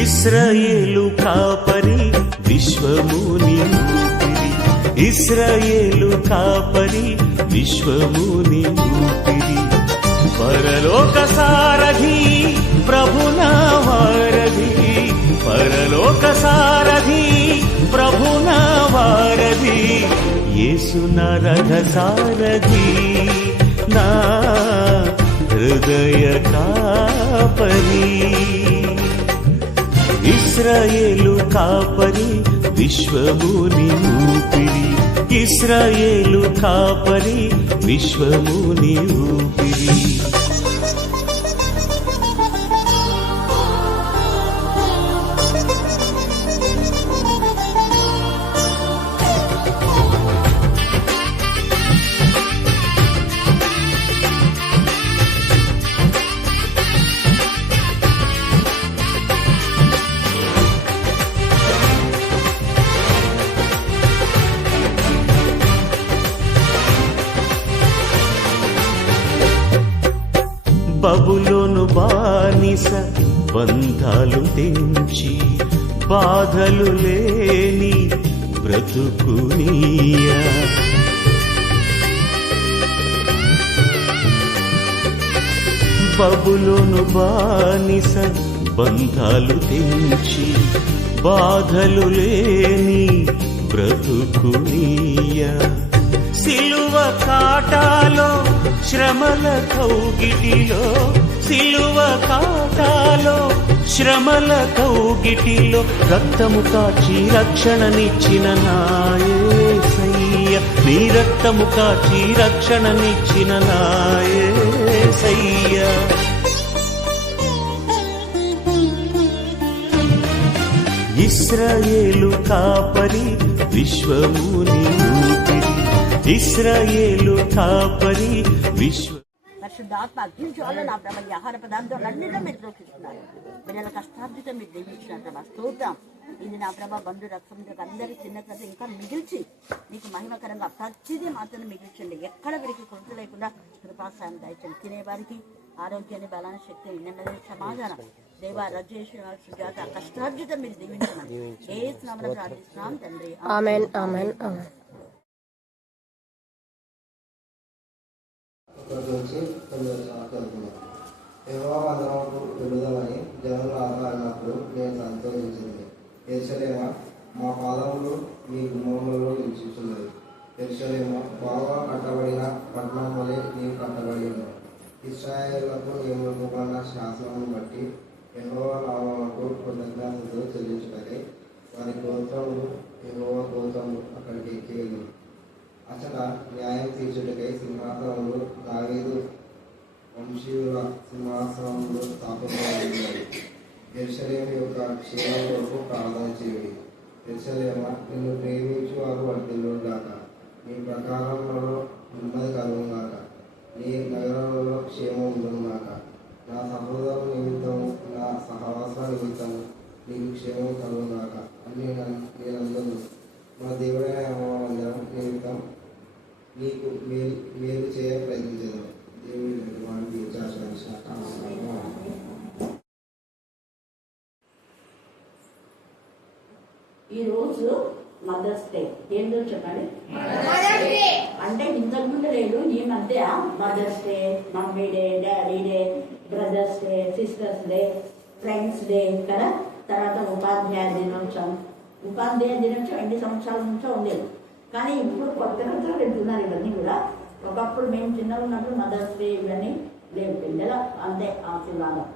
ఇశ్రాయేలు కాపరి విశ్వముని ఊపిరి, ఇశ్రాయేలు కాపరి విశ్వముని ఊపిరి, పరలోక సారథి ప్రభునా వారధి, పరలోక సారథి ప్రభునా వారధి, యేసు నా రథ సారథి నా హృదయ కాపరి. ఇశ్రాయేలు కాపరి విశ్వముని ఊపిరి, ఇశ్రాయేలు కాపరి విశ్వముని ఊపిరి. బబులోను బానిస బంధాలు తెంచి బాధలు లేని బ్రతుకునియా, బబులోను బానిస బంధాలు తెంచి బాధలు లేని బ్రతుకునియా, సిలువ కాటాలో శ్రమల కౌగిటిలో, సిలువ కాటాలో శ్రమల కౌగిటిలో రక్తము కాచి రక్షణనిచ్చిన నా యేసయ్య, నీ రక్తము కాచి రక్షణనిచ్చిన నా యేసయ్య. ఇశ్రాయేలు కాపరి విశ్వముని ఊపిరి, ఇశ్రాయేలు కాపరి విశ్వ. పరిశుద్ధాత్మ అగ్నిజ్వాల నా ప్రభ ఈ ఆహార పదార్థాలన్నింటిలో మీరు దోషిస్తున్నారు. బిడ్డల కష్టార్జితం మీరు దీవించిన ప్రభ స్తోత్రం. ఇది నా ప్రభ బంధు రక్తం అందరి చిన్న కథ ఇంకా మిగిల్చి నీకు మహిమకరంగా ప్రతిదీ మాత్రం మిగిల్చండి. ఎక్కడ వీరికి కొరత లేకుండా కృపాసాయం దయచండి. తినేవారికి ఆరోగ్యాన్ని బలాన్ని శక్తిని నెమ్మది సమాధానం దేవా రజేశ్వర సుజాత కష్టార్జితం మీరు దీవించమని ఏ స్నామం ప్రార్థిస్తున్నాం తండ్రి. ఆమేన్ ఆమేన్ ఆమేన్. యెహోవా మందిరముకు వెళుదామని జనులు ఆహ్వానించినప్పుడు నేను సంతోషించింది. యెరూషలేమా, మా పాదములు మీ గుమ్మములలో నిలిచిచున్నది. యెరూషలేమా, బాగా కట్టబడిన పట్టణం వలె నీవు కట్టబడి ఉన్నావు. ఇశ్రాయేలులకు నియమింపబడిన శాసనమును బట్టి యెహోవా నామమునకు కృతజ్ఞతలు చెల్లించుటకై వారి గోత్రములు యెహోవా గోత్రములు అక్కడికి ఎక్కి వెళ్ళింది. అచట న్యాయం తీర్చుటకై సింహాసనములు దావీదు వంశీయుల సింహాసనములు స్థాపించబడినవి. యెరూషలేము యొక్క క్షేమం కొరకు ప్రార్థన చేయుడి. యెరూషలేమా, నిన్ను ప్రేమించు వారు వర్ధిల్లుగాక, నీ ప్రకారములలో నెమ్మది కలుగుగాక, నీ నగరంలో క్షేమం ఉండుగాక. నా సహోదరు నిమిత్తము నా సహవాస నిమిత్తము నీకు క్షేమం కలుగుగాక అని నేనందరూ మన దేవుడైన యెహోవా మందిరం నిమిత్తం నీకు మేలు చేయ ప్రయత్నించదు. దేవుడి వారికి ఈరోజు మదర్స్ డే. ఏంటో చెప్పండి. అంటే ఇంతకుముందు లేదు, ఈ మధ్య mother's day, mummy day, daddy day, brothers day, sisters day, friends day కదా. తర్వాత ఉపాధ్యాయ దినోత్సవం. ఉపాధ్యాయ దినోత్సవం 2 సంవత్సరాల నుంచో ఉండేది, కానీ ఇప్పుడు కొత్తగా పెడుతున్నారు ఇవన్నీ కూడా. ఒకప్పుడు మేము చిన్నగా ఉన్నప్పుడు మదర్స్ డే ఇవన్నీ లేవు, పిల్లల అంతే ఆశీర్వాదం.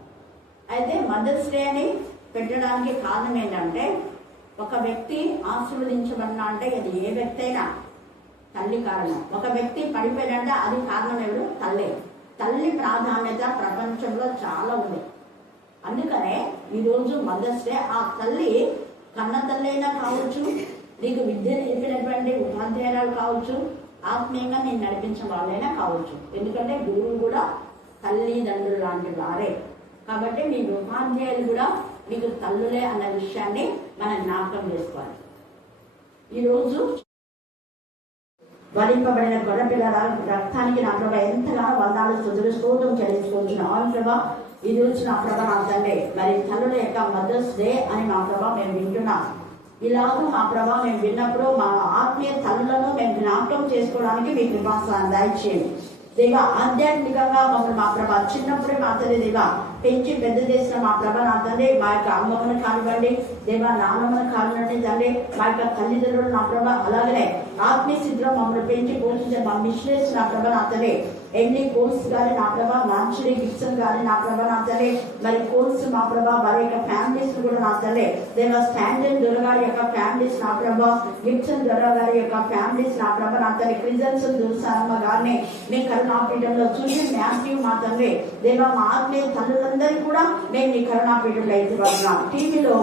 అయితే మదర్స్ డే అని పెట్టడానికి కారణం ఏంటంటే, ఒక వ్యక్తి ఆశీర్వదించబడినా అంటే అది ఏ వ్యక్తి అయినా తల్లి కారణం. ఒక వ్యక్తి పడిపోయినంటే అది కారణం ఎవరు? తల్లి. తల్లి ప్రాధాన్యత ప్రపంచంలో చాలా ఉంది. అందుకనే ఈరోజు మదర్స్ డే. ఆ తల్లి కన్న తల్లి అయినా కావచ్చు, నీకు విద్య నేర్పినటువంటి ఉపాధ్యాయురాలు కావచ్చు, ఆత్మీయంగా నేను నడిపించిన వాళ్ళైనా కావచ్చు. ఎందుకంటే గురువు కూడా తల్లిదండ్రులు లాంటి వారే. కాబట్టి మీ ఉపాధ్యాయులు కూడా మీకు తల్లులే అన్న విషయాన్ని మనం జ్ఞాపకం చేసుకోవాలి. ఈరోజు వరింపబడిన గొర్రెపిల్లల రక్తానికి నా ప్రభా ఎంతగానో వందాలు స్తుతులు స్తోత్రం చెల్లించుకోవచ్చు. అవును ప్రభా, ఈ రోజు నా ప్రభా నా తండ్రి మరి తల్లుల యొక్క మదర్స్ డే అని మా ప్రభా మేము వింటున్నాం. ఇలాగూ మా ప్రభా మేము విన్నప్పుడు మా ఆత్మీయ తల్లులను మేము జ్ఞాపకం చేసుకోవడానికి మీ కృపాసనం దయచేయండి దేవా. ఆధ్యాత్మికంగా మమ్మల్ని మా ప్రభా చిన్నప్పుడే మా తల్లి దేవా పెంచి పెద్ద చేసిన మా ప్రభా నా తండ్రి మా యొక్క అమ్మమ్మను కానివ్వండి దేవా, నాన్నమ్మను కానివ్వండి తండ్రి, మా యొక్క తల్లిదండ్రులు నా ప్రభా అలాగనే ఆత్మీయ స్థితిలో మమ్మల్ని పెంచి పోషించే మా మిషనరీస్ నా ప్రభా నా తండ్రి ఎన్ని కోర్స్ కానీ నా ప్రభా మాన్షురీ గిప్సన్ కానీ నా ప్రభా నా తండ్రి మరి కోర్స్ మా ప్రభా వారి యొక్క ఫ్యామిలీస్ కూడా నా తండ్రి దేవా స్టాండర్డ్ దొర గారి యొక్క ఫ్యామిలీస్ నా ప్రభా గిప్సన్ దొర గారి యొక్క ఫ్యామిలీస్ నా ప్రభా నా తండ్రి క్రిజన్స్ దుర్సారమ్మ గారిని మీ కరుణాపీఠంలో చూసి మ్యాథ్యూ మా తండ్రి దేవా మా ఆత్మీయ తల్లులందరూ కూడా మేము మీ కరుణాపీఠంలో ఎత్తుపడుతున్నాం. టీవీలో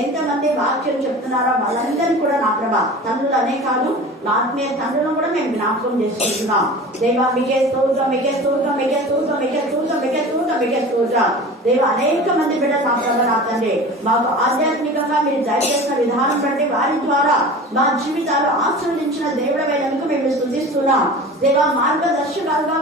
ఎంతమంది వాక్యం చెప్తున్నారో వాళ్ళందరినీ కూడా నా ప్రభా తల్లులు అనే కాదు మా ఆత్మీయ తండ్రులను కూడా మేము జ్ఞాపకం చేసుకుంటున్నాం దేవా. మీకే స్తోత్రం, మీకే స్తోత్రం, మీకే స్తోత్రం, మీకే స్తోత్రం, మీకే స్తోత్రం, మీకే స్తోత్రం దేవా. అనేక మంది బిడ్డలు నా ప్రభా నా తండ్రి మాకు ఆధ్యాత్మికంగా మీరు దయచేసిన విధానం బట్టి వారి ద్వారా మా జీవితాలు ఆశీర్వదించిన దేవుడు వేలకు మేము స్తుతిస్తున్నాం దేవా. మార్గదర్శకాలుగా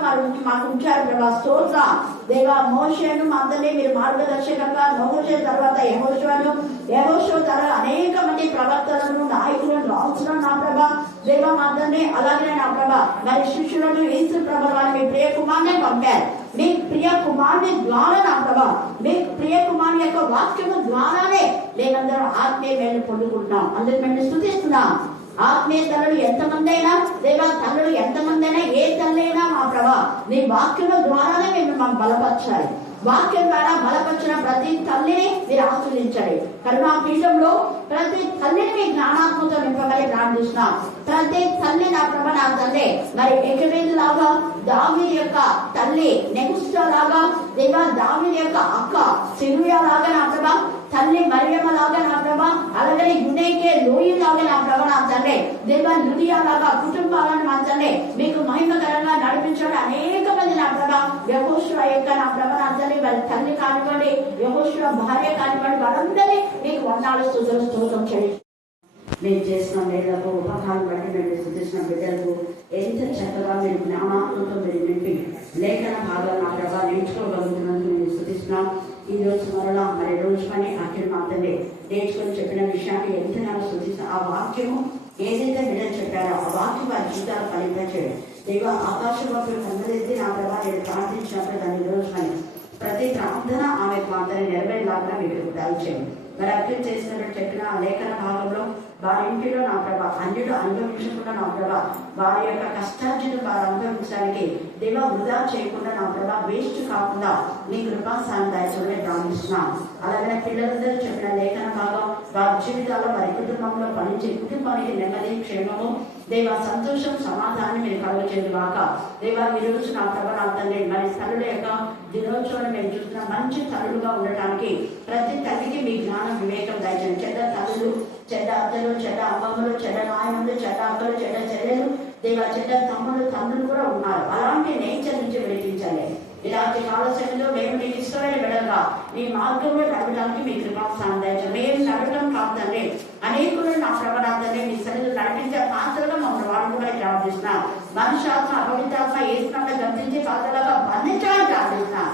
మాకు ఉంచారు ప్రభా స్తోత్రం దేవా. మోషేను మా తండ్రి మీరు మార్గదర్శకంగా, మోషే తర్వాత యెహోషువను, యెహోషువ తర్వాత అనేక మంది ప్రవక్తలను, నాయకులను, రాజులను నా ప్రభా దేవా మా తండ్రి అలాగే నా ప్రభా మరి శిష్యులను యేసు ప్రభా మీ ప్రియ కుమారుని పంపారు. మీ ప్రియ కుమారుని ద్వారా నా ప్రభా మీ ప్రియ కుమారుని యొక్క వాక్యము ద్వారానే మేమందరం ఆత్మీయ మేలు పొందుకుంటున్నాం. అందరూ మేము స్తుతిస్తున్నాం. ఆత్మీయ తల్లులు ఎంతమంది అయినా దేవా తల్లులు ఎంతమంది అయినా ఏ తల్లి అయినా మా ప్రభా నీ వాక్యం ద్వారానే మేము మాకు బలపరచాలి. వాక్యం ద్వారా బలపరిచిన ప్రతి తల్లిని మీరు ఆశీర్వదించండి. కరుణాపీఠంలో ప్రతి తల్లిని మీ జ్ఞానాత్మతో నింపమని ప్రార్థిస్తున్నాం. ప్రతి తల్లి నా ప్రభా నా తల్లి మరి ఎకవేది లాగా దావీదు యొక్క తల్లి నెహుష్ట లాగా దేవా దావీదు యొక్క అక్క సిరియా లాగా నా ప్రభా తల్లి మరియమ్మ లాగా నా ప్రభా అలాగే యునైకే లోయి లాగా నా ప్రభా నా తండ్రి దేవా లుదియా లాగా కుటుంబాలను మా తండ్రి మీకు మహిమకరంగా నడిపించడం అనేక మంది నా ప్రభా యెహోషువ యొక్క నా ప్రభా నా తండ్రి వారి తల్లి కానివ్వండి, యెహోషువ భార్య కానివ్వండి, వాళ్ళందరినీ మీకు వందనాలు స్తుతులు స్తోత్రం చేయండి. మీరు చేసిన మేళ్లకు ఉపకారం బట్టి మీరు స్తుతించిన బిడ్డలకు ఎంత చక్కగా మీరు జ్ఞానాత్మతో మీరు నింపి లేఖన భాగాలు నా ప్రభా నేర్చుకోగలుగుతున్నందుకు మీరు స్తుతిస్తున్నాం. ఈ రోజు మరలా మరి రోజు పని అక్కడ మాత్రమే నేర్చుకొని చెప్పిన విషయాన్ని ఎంత నాకు స్తుతిస్తున్నా. ఆ వాక్యము ఏదైతే బిడ్డలు చెప్పారో ఆ వాక్యం వారి జీవితాలు ఫలింపచేయండి దేవ. ఆకాశంలోకి అందరిది నా ప్రభా నేను ప్రార్థించినప్పుడు దాన్ని రోజు పని ప్రతి ప్రార్థన ఆమెకు మాత్రమే నెరవేరేలాగా మీరు దయచేయండి. మరి అర్థం చేసినట్టు చెప్పిన లేఖన భాగంలో వారి ఇంటిలో నా ప్రభా అన్యుడు అనుభవించకుండా నా ప్రభా వారి యొక్క కష్టార్జితం వారు అనుభవించడానికి దేవా వృధా చేయకుండా నా ప్రభా వేస్ట్ కాకుండా మీ కృపా సాయం దయచేయమని ప్రార్థిస్తున్నాం. అలాగే పిల్లలందరూ చెప్పిన లేఖన భాగం వారి జీవితాల్లో వారి కుటుంబంలో పనిచే కుటుంబానికి నెమ్మది క్షేమము దేవా సంతోషం సమాధానం మీరు కలుగచేది కాక దేవా ఈ రోజు నా ప్రభా నా తండ్రి మరి తల్లుల యొక్క దినోత్సవాన్ని మేము చూస్తున్న మంచి తల్లులుగా ఉండటానికి ప్రతి తల్లికి మీ జ్ఞానం వివేకం దయచేయండి. చెడ్డ తల్లులు, చెడ్డ అత్తలు, చెడ్డ అమ్మమ్మలు, చెడ్డ నాయములు, చెడ్డ అక్కలు, చెడ్డ చెల్లెలు దేవా చెడ్డ తమ్ముడు తండ్రులు కూడా ఉన్నారు. అలాంటి నేచర్ నుంచి విడిపించాలి. ఇలాంటి కాలశైలిలో మేము నీకు ఇష్టమైన బిడ్డలుగా మీ మార్గంలో నడవడానికి మీ కృపాస్థానం దయచేయండి. మేము నడవడం కాదండి అనేకులు నా ప్రభావాన్ని మీ సన్నిధిలో నడిపించే పాత్రగా మమ్మల్ని వాడుకోవడానికి ప్రార్థిస్తున్నా. మనుషాత్మ అపవిత్రాత్మ ఏసుకుంట గర్తించి పాత్రలుగా బంధించాలని ప్రార్థిస్తున్నా.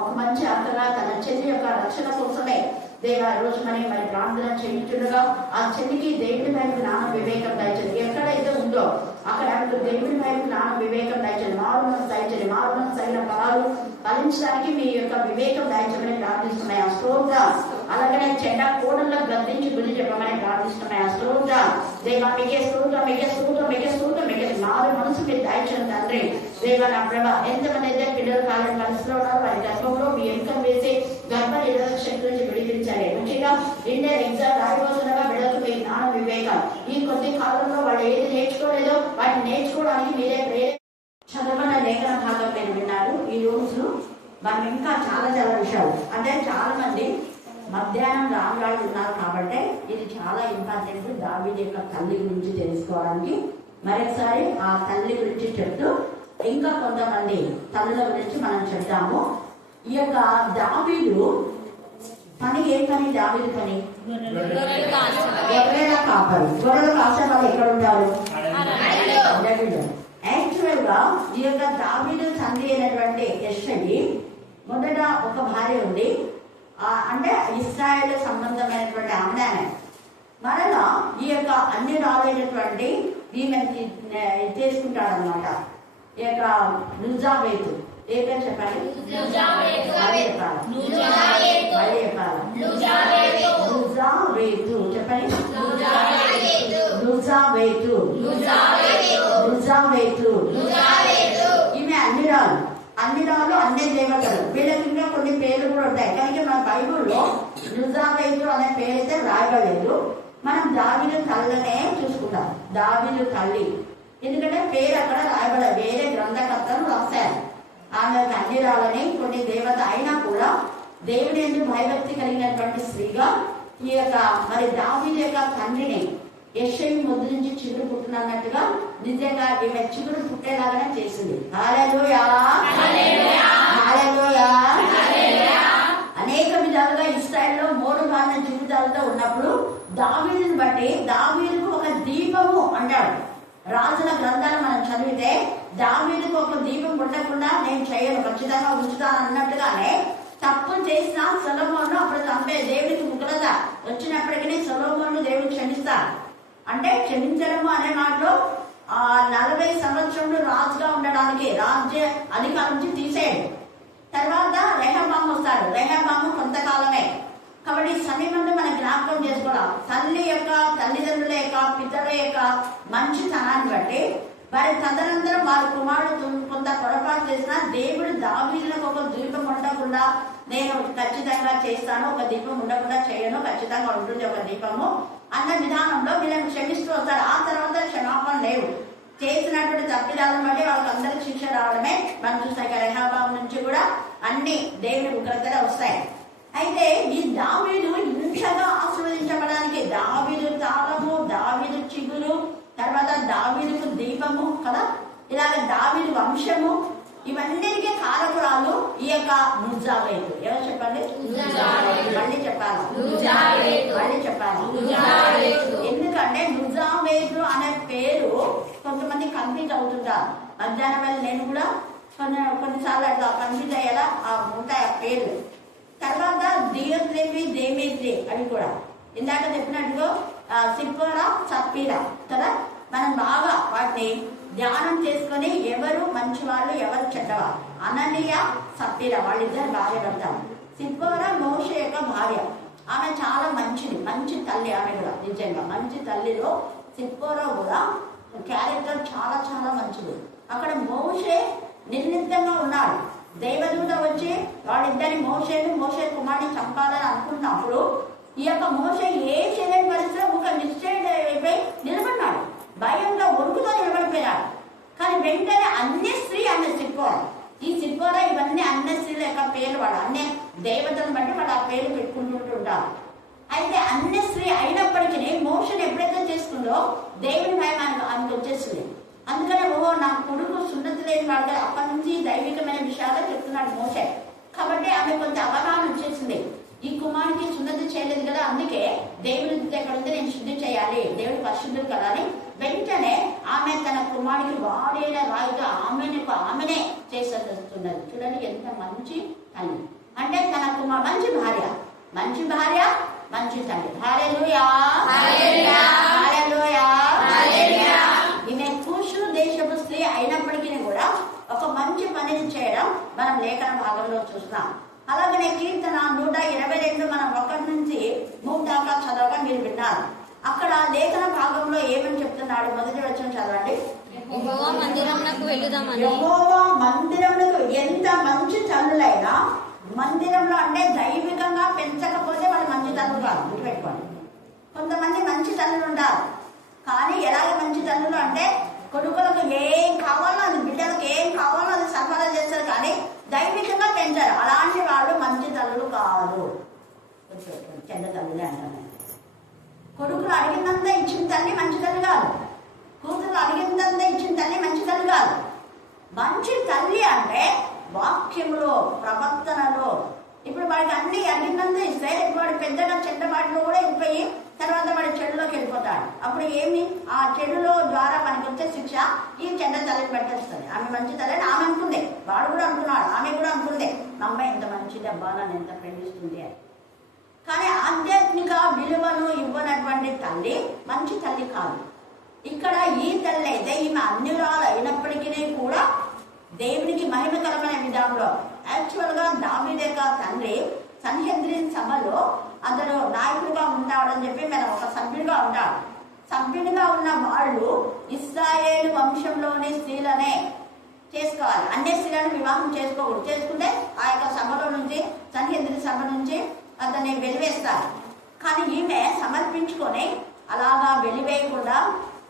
ఒక మంచి అక్కగా తన చెల్లి యొక్క రక్షణ కోసమే దేవా రోజు మరి ప్రార్థన చేయించుండగా ఆ చెల్లికి దేవుడి వైపు జ్ఞానం వివేకం దయచేది. ఎక్కడైతే ఉందో అక్కడ దేవుడి వైపు జ్ఞానం వివేకం దయచేది. మారుమనసు దయచేది. మారుమనసు అయిన ఫలాలు ఫలించడానికి మీ యొక్క వివేకం దయచేయమని ప్రార్థిస్తున్నాయి. ఆ స్తోత్ర అలాగనే చెడ్డ కోడల్లో గద్దించి గురి చెప్పమని ప్రార్థిస్తున్నాయి. ఆ స్తోత్ర దేవా మీకే స్తోత్రం, మీకే స్తోత్రం, మీకే స్తోత్రం, మీకే మారు మనసు మీరు దయచేయండి తండ్రి. దేవా నా ప్రభ ఎంతమంది అయితే పిల్లలు కాలేని మనసులో ఉన్నారో వారి గర్భంలో మీ ఎంకం వేసి గర్భ నిరోధక శక్తి నుంచి విడిపించాలి. ముఖ్యంగా ఇండియన్ ఎగ్జామ్ రాయబోతుండగా బిడ్డలకు మీ జ్ఞానం వివేకం ఈ కొద్ది కాలంలో వాళ్ళు ఏది నేర్చుకోలేదో వాటిని నేర్చుకోవడానికి మీరే చదవన లేఖన భాగం మీరు విన్నారు. ఈ రోజు మనం ఇంకా చాలా విషయాలు అంటే చాలా మంది మధ్యాహ్నం రాములాడు ఉన్నారు కాబట్టి ఇది చాలా ఇంపార్టెంట్. దావీదు యొక్క తల్లి గురించి తెలుసుకోవడానికి మరొకసారి ఆ తల్లి గురించి చెప్తూ ఇంకా కొంతమంది తల్లుల గురించి మనం చెప్తాము. ఈ యొక్క దావీదు పని ఏ పని? దావీదు పని ఎవరైనా కాపరి. గొర్రెలు కాసే వాళ్ళు ఎక్కడ ఉంటారు? యాక్చువల్ గా ఈ యొక్క దావీదు తండ్రి అయినటువంటి యెష్షయి మొదట ఒక భార్య ఉంది. ఇశ్రాయేల్ సంబంధమైనటువంటి ఆమె. మరలా ఈ యొక్క అన్ని రాలైనటువంటి ఈమెకి చేసుకుంటాడనమాట. ఈ యొక్క నుజావేతు ఏ పేరు చెప్పండి? చెప్పండి. ఈమె అన్ని రాళ్ళు అన్ని దేవతలు. వీళ్ళకి ఇంకా కొన్ని పేర్లు కూడా ఉంటాయి, కానీ మన బైబుల్లో నుజావేతు అనే పేరు అయితే రాయబడలేదు. మనం దావీదు తల్లనే చూసుకుంటాం, దావీదు తల్లి. ఎందుకంటే పేరు అక్కడ రాయబడదు, వేరే గ్రంథకర్తలు రాశారు. ఆమె అన్ని రాళ్ళని కొన్ని దేవత అయినా కూడా దేవుని ఎందుకు భయభక్తి కలిగినటువంటి స్త్రీగా ఈ యొక్క మరి దావీదు యొక్క తండ్రిని యెషయి ముద్దు నుంచి చిగురు పుట్టినట్టుగా నిజంగా ఈమె చిగురు పుట్టేలాగానే చేసింది. హల్లెలూయా, హల్లెలూయా. అనేక విధాలుగా ఇశ్రాయేల్లో మోడుగారిన జీవితాలతో ఉన్నప్పుడు దావీదుని బట్టి దావీదుకు ఒక దీపము అంటాడు. రాజుల గ్రంథాలు మనం చదివితే దావీదుకు ఒక దీపం ఉండకుండా నేను చేయను, ఖచ్చితంగా ఉంచుతాను అన్నట్టుగానే తప్పు చేసిన సొలొమోను అప్పుడు చంపే దేవుడికి ఉగ్రత వచ్చినప్పటికీ సొలొమోను దేవుడు క్షమిస్తాడు. అంటే క్షమించడము అనే మాటలో 40 సంవత్సరములు రాజుగా ఉండడానికి రాజ్య అధికారం నుంచి తీసేయడు. తర్వాత రెహబాము వస్తాడు. రెహబాము కొంతకాలమే కాబట్టి సమీపంలో మనం జ్ఞాపకం చేసుకోవడం. తల్లిదండ్రుల యొక్క పితరుల యొక్క మంచితనాన్ని బట్టి వారి తదనంతరం వారి కుమారుడు కొంత పొరపాటు చేసినా దేవుడు దావీదులకు ఒక దీపం ఉండకుండా నేను ఖచ్చితంగా చేస్తాను, ఒక దీపం ఉండకుండా చేయను, ఖచ్చితంగా ఉంటుంది ఒక దీపము అన్న విధానంలో వీళ్ళని క్షమిస్తూ వస్తారు. ఆ తర్వాత క్షమాపణ లేవు. చేసినటువంటి తప్పిదాలను బట్టి వాళ్ళకి అందరికి శిక్ష రావడమే మనం చూస్తాం. రెహబాము నుంచి కూడా అన్ని దేవుని ఉగ్రతలే వస్తాయి. అయితే ఈ దావీదు ఇంతగా ఆశీర్వదించబడడానికి దావీదు తాళము, దావీదు చిగురు, తర్వాత దావీదుకు దీపము కదా, ఇలాగ దావీదు వంశము, ఇవన్నిటికీ కారకురాలు ఈ యొక్క నుజావేతు. ఎవరు చెప్పండి? మళ్ళీ చెప్పాలి, మళ్ళీ చెప్పాలి. ఎందుకంటే నుజావేతు అనే పేరు కొంతమంది కన్ఫ్యూజ్ అవుతుంటారు. మధ్యాహ్నం వేళ నేను కూడా కొన్నిసార్లు అట్లా కన్ఫ్యూజ్ అయ్యేలా ఉంటాయి ఆ పేర్లు. తర్వాత దియోత్రేపి, దేమేత్రి అవి కూడా ఇందాక చెప్పినట్టుగా సిప్పోరా, సప్పీరా కదా, మనం బాగా వాటిని ధ్యానం చేసుకొని ఎవరు మంచివాళ్ళు ఎవరు చెడ్డవాళ్ళు. అననీయ, సప్పీరా వాళ్ళిద్దరు భార్య భర్తలు. సిప్పోరా మోషే యొక్క భార్య. ఆమె చాలా మంచిది, మంచి తల్లి. ఆమె కూడా నిజంగా మంచి తల్లిలో సిప్పోరా కూడా క్యారెక్టర్ చాలా చాలా మంచిది. అక్కడ మోషే నిర్లిప్తంగా ఉన్నాడు. దేవదూత వచ్చి వాళ్ళిద్దరిని మోషే కుమారుని చంపాలని అనుకున్నప్పుడు ఈ యొక్క మోషే ఏ చేయని పరిస్థితిలో ఒక నిశ్చయమైపోయి నిలబడినాడు. భయంగా వణుకుతో నిలబడిపోయాడు. కానీ వెంటనే అన్య స్త్రీ ఆమె సిప్పోరా. ఈ సిప్పోరా ఇవన్నీ అన్య స్త్రీల యొక్క పేర్లు, వాడు అన్య దేవతలను బట్టి వాడు ఆ పేరు పెట్టుకుంటుంటారు. అయితే అన్య స్త్రీ అయినప్పటికీ మోషను ఎప్పుడైతే చేసుకుందో దేవుని భయం ఆమెకు వచ్చేస్తుంది. అందుకనే నా కొడుకు సున్నతి లేని వాడు, అప్పటి నుంచి దైవికమైన విషయాలు చెప్తున్నాడు మోషే. కాబట్టి ఆమె కొంత అవగాహన వచ్చేసింది. ఈ కుమారుడికి సున్నతి చేయలేదు కదా, అందుకే దేవుడి ఎక్కడ ఉంది, నేను శుద్ధి చేయాలి, దేవుడు పరిశుద్ధుడు కదా అని వెంటనే ఆమె తన కుమారుడికి వాడైన రాయిగా ఆమెనే చేసేస్తున్నది. చూడండి ఎంత మంచి తల్లి. అంటే తన మంచి భార్య, మంచి భార్య, మంచి తల్లి. హల్లెలూయా, హల్లెలూయా, హల్లెలూయా. ఈమె కూషు దేశపు స్త్రీ అయినప్పటికీ కూడా ఒక మంచి పనిని చేయడం మనం లేఖన భాగంలో చూస్తున్నాం. అలాగనే కీర్తన 122 మనం 1 నుంచి 3 దాకా చదవగా మీరు విన్నారు. అక్కడ లేఖన భాగంలో ఏమని చెప్తున్నాడు? మొదటి వచనం చదవండి. యెహోవా మందిరమునకు వెళుదామని. యెహోవా మందిరమునకు. ఎంత మంచి తల్లులైనా మందిరంలో అంటే దైవికంగా పెంచకపోతే వాళ్ళు మంచి తల్లు కాదు, గుర్తుపెట్టుకోండి. కొంతమంది మంచి తల్లులు ఉంటారు, కానీ ఎలాగ మంచి తల్లులు అంటే కొడుకులకు ఏం కావాలో అది, బిడ్డలకు ఏం కావాలో అది సరఫరా చేస్తారు, కానీ దైవికంగా పెంచారు. అలాంటి వాళ్ళు మంచి తల్లులు కాదు, చెడ్డ తల్లులే అంటారు. కొడుకులు అడిగినంత ఇచ్చిన తల్లి మంచి తల్లి కాదు, కూతురు అడిగినంత ఇచ్చిన తల్లి మంచి తల్లి కాదు. మంచి తల్లి అంటే వాక్యములో, ప్రవర్తనలో. ఇప్పుడు వాడికి అన్ని అడిగినంత ఇస్తే వాడు పెద్దగా చెడ్డ వాటిలో కూడా వెళ్ళిపోయి తర్వాత వాడి చెడులోకి వెళ్ళిపోతాడు. అప్పుడు ఏమి? ఆ చెడులో ద్వారా మనకి వచ్చే శిక్ష ఈ చెడ్డ తల్లికి పెట్టేస్తుంది. ఆమె మంచి తల్లి ఆమె అనుకుంది, వాడు కూడా అనుకున్నాడు, ఆమె కూడా అనుకుంది, మా అమ్మాయి ఎంత మంచిది, అబ్బా నన్ను ఎంత ప్రేమిస్తుంది అని. కానీ ఆధ్యాత్మిక విలువను ఇవ్వనటువంటి తల్లి మంచి తల్లి కాదు. ఇక్కడ ఈ తల్లి అయితే ఈమె అన్యురాలు అయినప్పటికీ కూడా దేవునికి మహిమకరమైన విధానంలో యాక్చువల్గా దావీదు తండ్రి సన్హెద్రిన్ సభలో అతను నాయకుడిగా ఉంటాడని చెప్పి మనం ఒక సభ్యుడిగా ఉంటాడు. సభ్యుడిగా ఉన్న వాళ్ళు ఇశ్రాయేలు వంశంలోని స్త్రీలనే చేసుకోవాలి, అన్ని స్త్రీలను వివాహం చేసుకోకూడదు. చేసుకుంటే ఆ యొక్క సభలో నుంచి సన్హెద్రిన్ సభ నుంచి అతన్ని వెలివేస్తారు. కానీ ఈమె సమర్పించుకొని అలాగా వెలివేయకుండా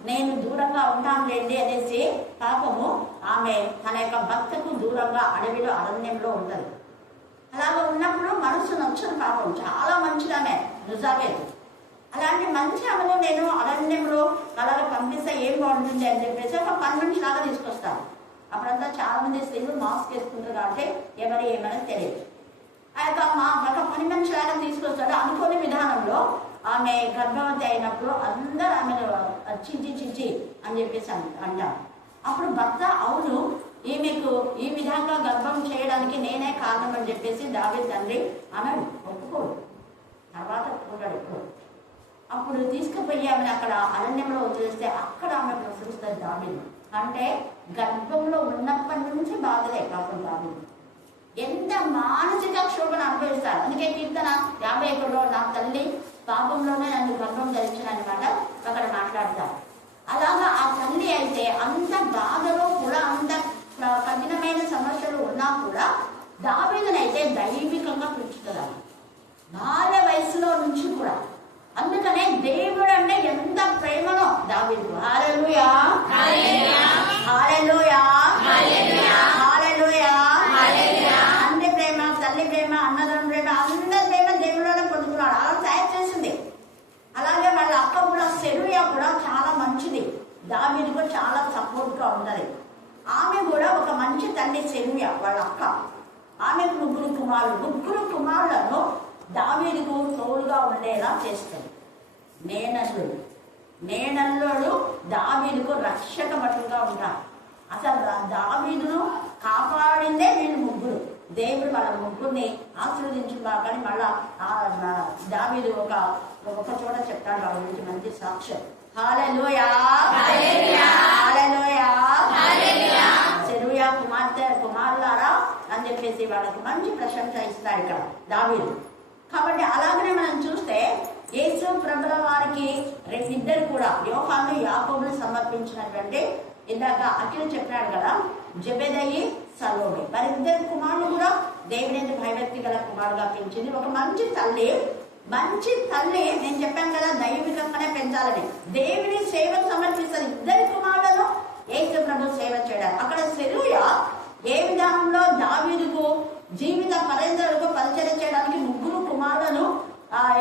నేను దూరంగా ఉంటానులేండి అనేసి పాపము ఆమె తన యొక్క భర్తకు దూరంగా అడవిలో అరణ్యంలో ఉంటుంది. అలాగ ఉన్నప్పుడు మనసు నచ్చని పాపం చాలా మంచిదామె రుజావేది. అలాంటి మంచి ఆమెను నేను అరణ్యంలో అలాగ పంపిస్తే ఏం బాగుంటుంది అని చెప్పేసి ఒక పని మనిషి లాగా తీసుకొస్తాను. అప్పుడంతా చాలా మంది స్త్రీలు మాస్క్ వేసుకుంటారు కాబట్టి ఎవరు ఏమైనా తెలియదు. ఆ యొక్క ఒక పని మనిషి లాగా తీసుకొస్తాడు. అనుకోని విధానంలో ఆమె గర్భవతి అయినప్పుడు అందరూ ఆమెను చించి అని చెప్పేసి అంటారు. అప్పుడు భర్త అవును ఈమెకు ఈ విధంగా గర్భం చేయడానికి నేనే కారణం అని చెప్పేసి దావీదు తండ్రి ఆమెను ఒప్పుకోడు. తర్వాత ఒప్పుకుంటాడు ఎప్పుడు. అప్పుడు తీసుకుపోయి ఆమెను అక్కడ అరణ్యంలో వదిలేస్తే అక్కడ ఆమె ప్రసవిస్తుంది దావీదు. అంటే గర్భంలో ఉన్నప్పటి నుంచి బాధలే పాపం దావీదు. ఎంత మానసిక క్షోభను అనుభవిస్తారు. అందుకే కీర్తన 51లో నా తల్లి పాపంలోనే నన్ను గర్భం ధరించిన అనమాట అక్కడ మాట్లాడతారు. అలాగా ఆ తల్లి అయితే అంత బాధలో కూడా అంత కఠినమైన సమస్యలు ఉన్నా కూడా దావీదునైతే దైవికంగా పెంచుతున్నారు బాల్య వయసులో నుంచి కూడా. అందుకనే దేవుడు అంటే ఎంత ప్రేమనో దావీదు. హల్లెలూయా హల్లెలూయా హల్లెలూయా. తండ్రి ప్రేమ, తల్లి ప్రేమ, అన్నదమ్ముల ప్రేమ, అందరి ప్రేమ దేవుడిలోనే పొందుకున్నాడు. అలా తయారు చేసింది. అలాగే వాళ్ళ అక్క కూడా సెరూయా కూడా చాలా మంచిది, దావీదు కూడా చాలా సపోర్ట్ గా ఉంటది. ఆమె కూడా ఒక మంచి తల్లి సెరూయా వాళ్ళ అక్క. ఆమెకు ముగ్గురు కుమారులను దావీదుకు తోడుగా ఉండేలా చేస్తుంది. నేనల్లుడు దావీదుకు రక్షక భటులుగా ఉంటారు. అసలు దావీదును కాపాడిందే వీళ్ళు ముగ్గురు. దేవుడు వాళ్ళ ముగ్గురిని ఆశీర్వదించుగా. కానీ మళ్ళా దావీదు ఒక చోట చెప్తాడు వాళ్ళ గురించి మంచి సాక్ష్యం. హల్లెలూయా హల్లెలూయా. సెరూయా కుమారులారా అని చెప్పేసి వాళ్ళకి మంచి ప్రశంస ఇస్తాడు ఇక్కడ దావీదు. కాబట్టి అలాగనే మనం చూస్తే యేసు ప్రభుల వారికి ఇద్దరు కూడా యోహాను యాకోబును సమర్పించినటువంటి ఇందాక అఖిల్ చెప్పినాడు కదా జెబెదయి సలోమి వారిద్దరు కుమారులు కూడా దేవుని భయభక్తి గల కుమారుగా పెంచింది. ఒక మంచి తల్లి నేను చెప్పాను కదా దైవికంగానే పెంచాలని. దేవుని సేవకు సమర్పిస్తారు. ఇద్దరు కుమారులను యేసు ప్రభు సేవ చేయడానికి. అక్కడ సెరూయా ఏ విధానంలో దావీదుకు జీవిత పరంపరకు పరిచయం చేయడానికి ముగ్గురు కుమారులను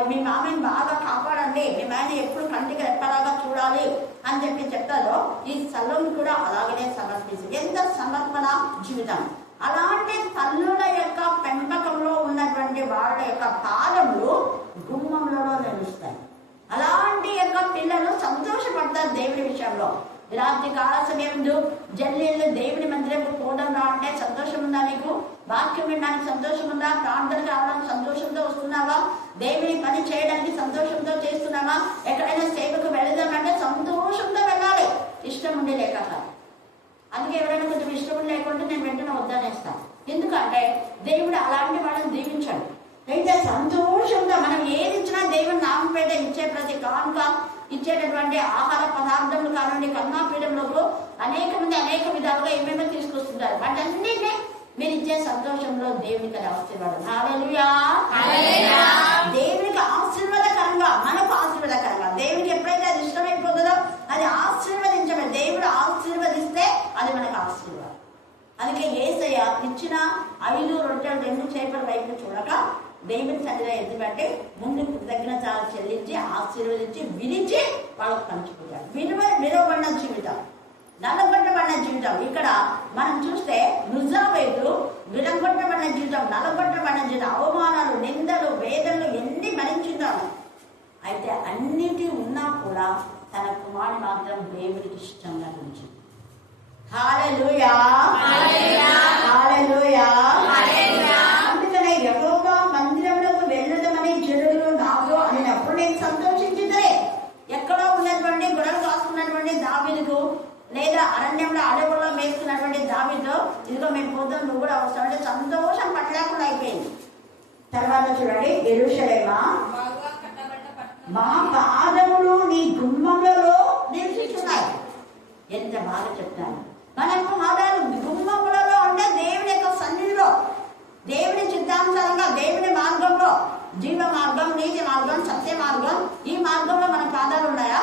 మీ మామని బాగా కాపాడండి, మీ ఆయన ఎప్పుడు కంటికి రెప్పలాగా చూడాలి అని చెప్పి చెప్తారో ఈ సలోమి కూడా అలాగనే సమర్పిస్తుంది. ఎంత సమర్పణ జీవితం. అలాంటి తల్లుల యొక్క పెంపకంలో ఉన్నటువంటి వాళ్ళ యొక్క పాదములు గుమ్మంలో నిలుస్తాయి. అలాంటి యొక్క పిల్లలు సంతోషపడతారు దేవుడి విషయంలో. రాత్రి కాల సమయం జల్లీళ్ళు దేవుని మందిరంకు పోవడం రా అంటే సంతోషం ఉందా? నీకు వాక్యం వినడానికి సంతోషం ఉందా? ప్రార్థన కావడానికి సంతోషంతో వస్తున్నావా? దేవుని పని చేయడానికి సంతోషంతో చేస్తున్నావా? ఎక్కడైనా సేవకు వెళదామంటే సంతోషంతో వెళ్ళాలి, ఇష్టం ఉండి లేక. అందుకే ఎవరైనా కొంచెం ఇష్టం లేకుంటే నేను వెంటనే వద్దనేస్తాను. ఎందుకంటే దేవుడు అలాంటి వాళ్ళని దీవించాడు. అయితే సంతోషంగా మనం ఏది ఇచ్చినా దేవుని నామం పేద ఇచ్చే ప్రతి కానుక ఇచ్చేటటువంటి ఆహార పదార్థములు కానివ్వండి, కన్నాపీఠంలో అనేక మంది అనేక విధాలుగా ఏమేమో తీసుకొస్తుంటారు. వాటన్నిటినీ మీరు ఇచ్చే సంతోషంలో దేవునికి అది ఆశీర్వాదం. హల్లెలూయా. దేవునికి ఆశీర్వాదకరంగా, మనకు ఆశీర్వాదకరంగా. దేవునికి ఎప్పుడైతే అది ఇష్టమైపోతుందో అది ఆశీర్వదించమని. దేవుడు ఆశీర్వదిస్తే అది మనకు ఆశీర్వాదం. అందుకే యేసయ్య ఇచ్చిన 5 రొట్టెలు 2 చేపల వైపు చూడక దేవుని సన్నిధిలో ఎందుకంటే ముందు కృతజ్ఞతలు చెల్లించి ఆశీర్వదించి విరిచి వాళ్ళకు పంచుకుంటారు. విలువబడిన జీవితం, నలగొట్టబడిన జీవితం. ఇక్కడ మనం చూస్తే రుజావేదు విరగొట్టబడిన జీవితం, నలగొట్టబడిన జీవితం, అవమానాలు, నిందలు, వేదనలు ఎన్ని భరించుతాము. అయితే అన్నిటి ఉన్నా కూడా తన కుమారుని మాత్రం దేవుడికి ఇష్టంగా ఉంచింది. హల్లెలూయా హల్లెలూయా. అందుకనే యెహోవా మందిరంలోకి వెళ్ళడమని జనులు చెప్పండి, యెరూషలేమా మా పాదములు నీ గుమ్మములలో నిలిచిస్తున్నాయి. ఎంత బాగా చెప్తాను. మన పాదాలు గుమ్మములలో అంటే దేవుని యొక్క సన్నిధిలో, దేవుని చిత్తానుసారంగా, దేవుని మార్గంలో, జీవ మార్గం, నీతి మార్గం, సత్య మార్గం, ఈ మార్గంలో మన పాదాలు ఉన్నాయా?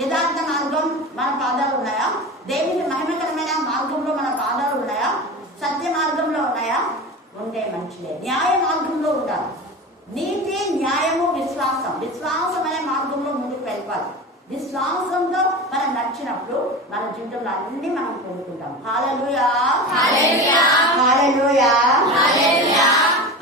యథార్థ మార్గం మన పాదాలు ఉన్నాయా? దేవుని మహిమకరమైన మార్గంలో మన పాదాలు ఉన్నాయా? సత్య మార్గంలో ఉన్నాయా? ఉండే మంచిదే. న్యాయ మార్గంలో ఉండాలి. నీతి, న్యాయము, విశ్వాసం, విశ్వాసం అనే మార్గంలో ముందుకు వెళ్ళాలి. విశ్వాసంతో మనం నడిచినప్పుడు మన జీవితంలో అన్ని మనం పొందుకుంటాం. హల్లెలూయా, హల్లెలూయా, హల్లెలూయా.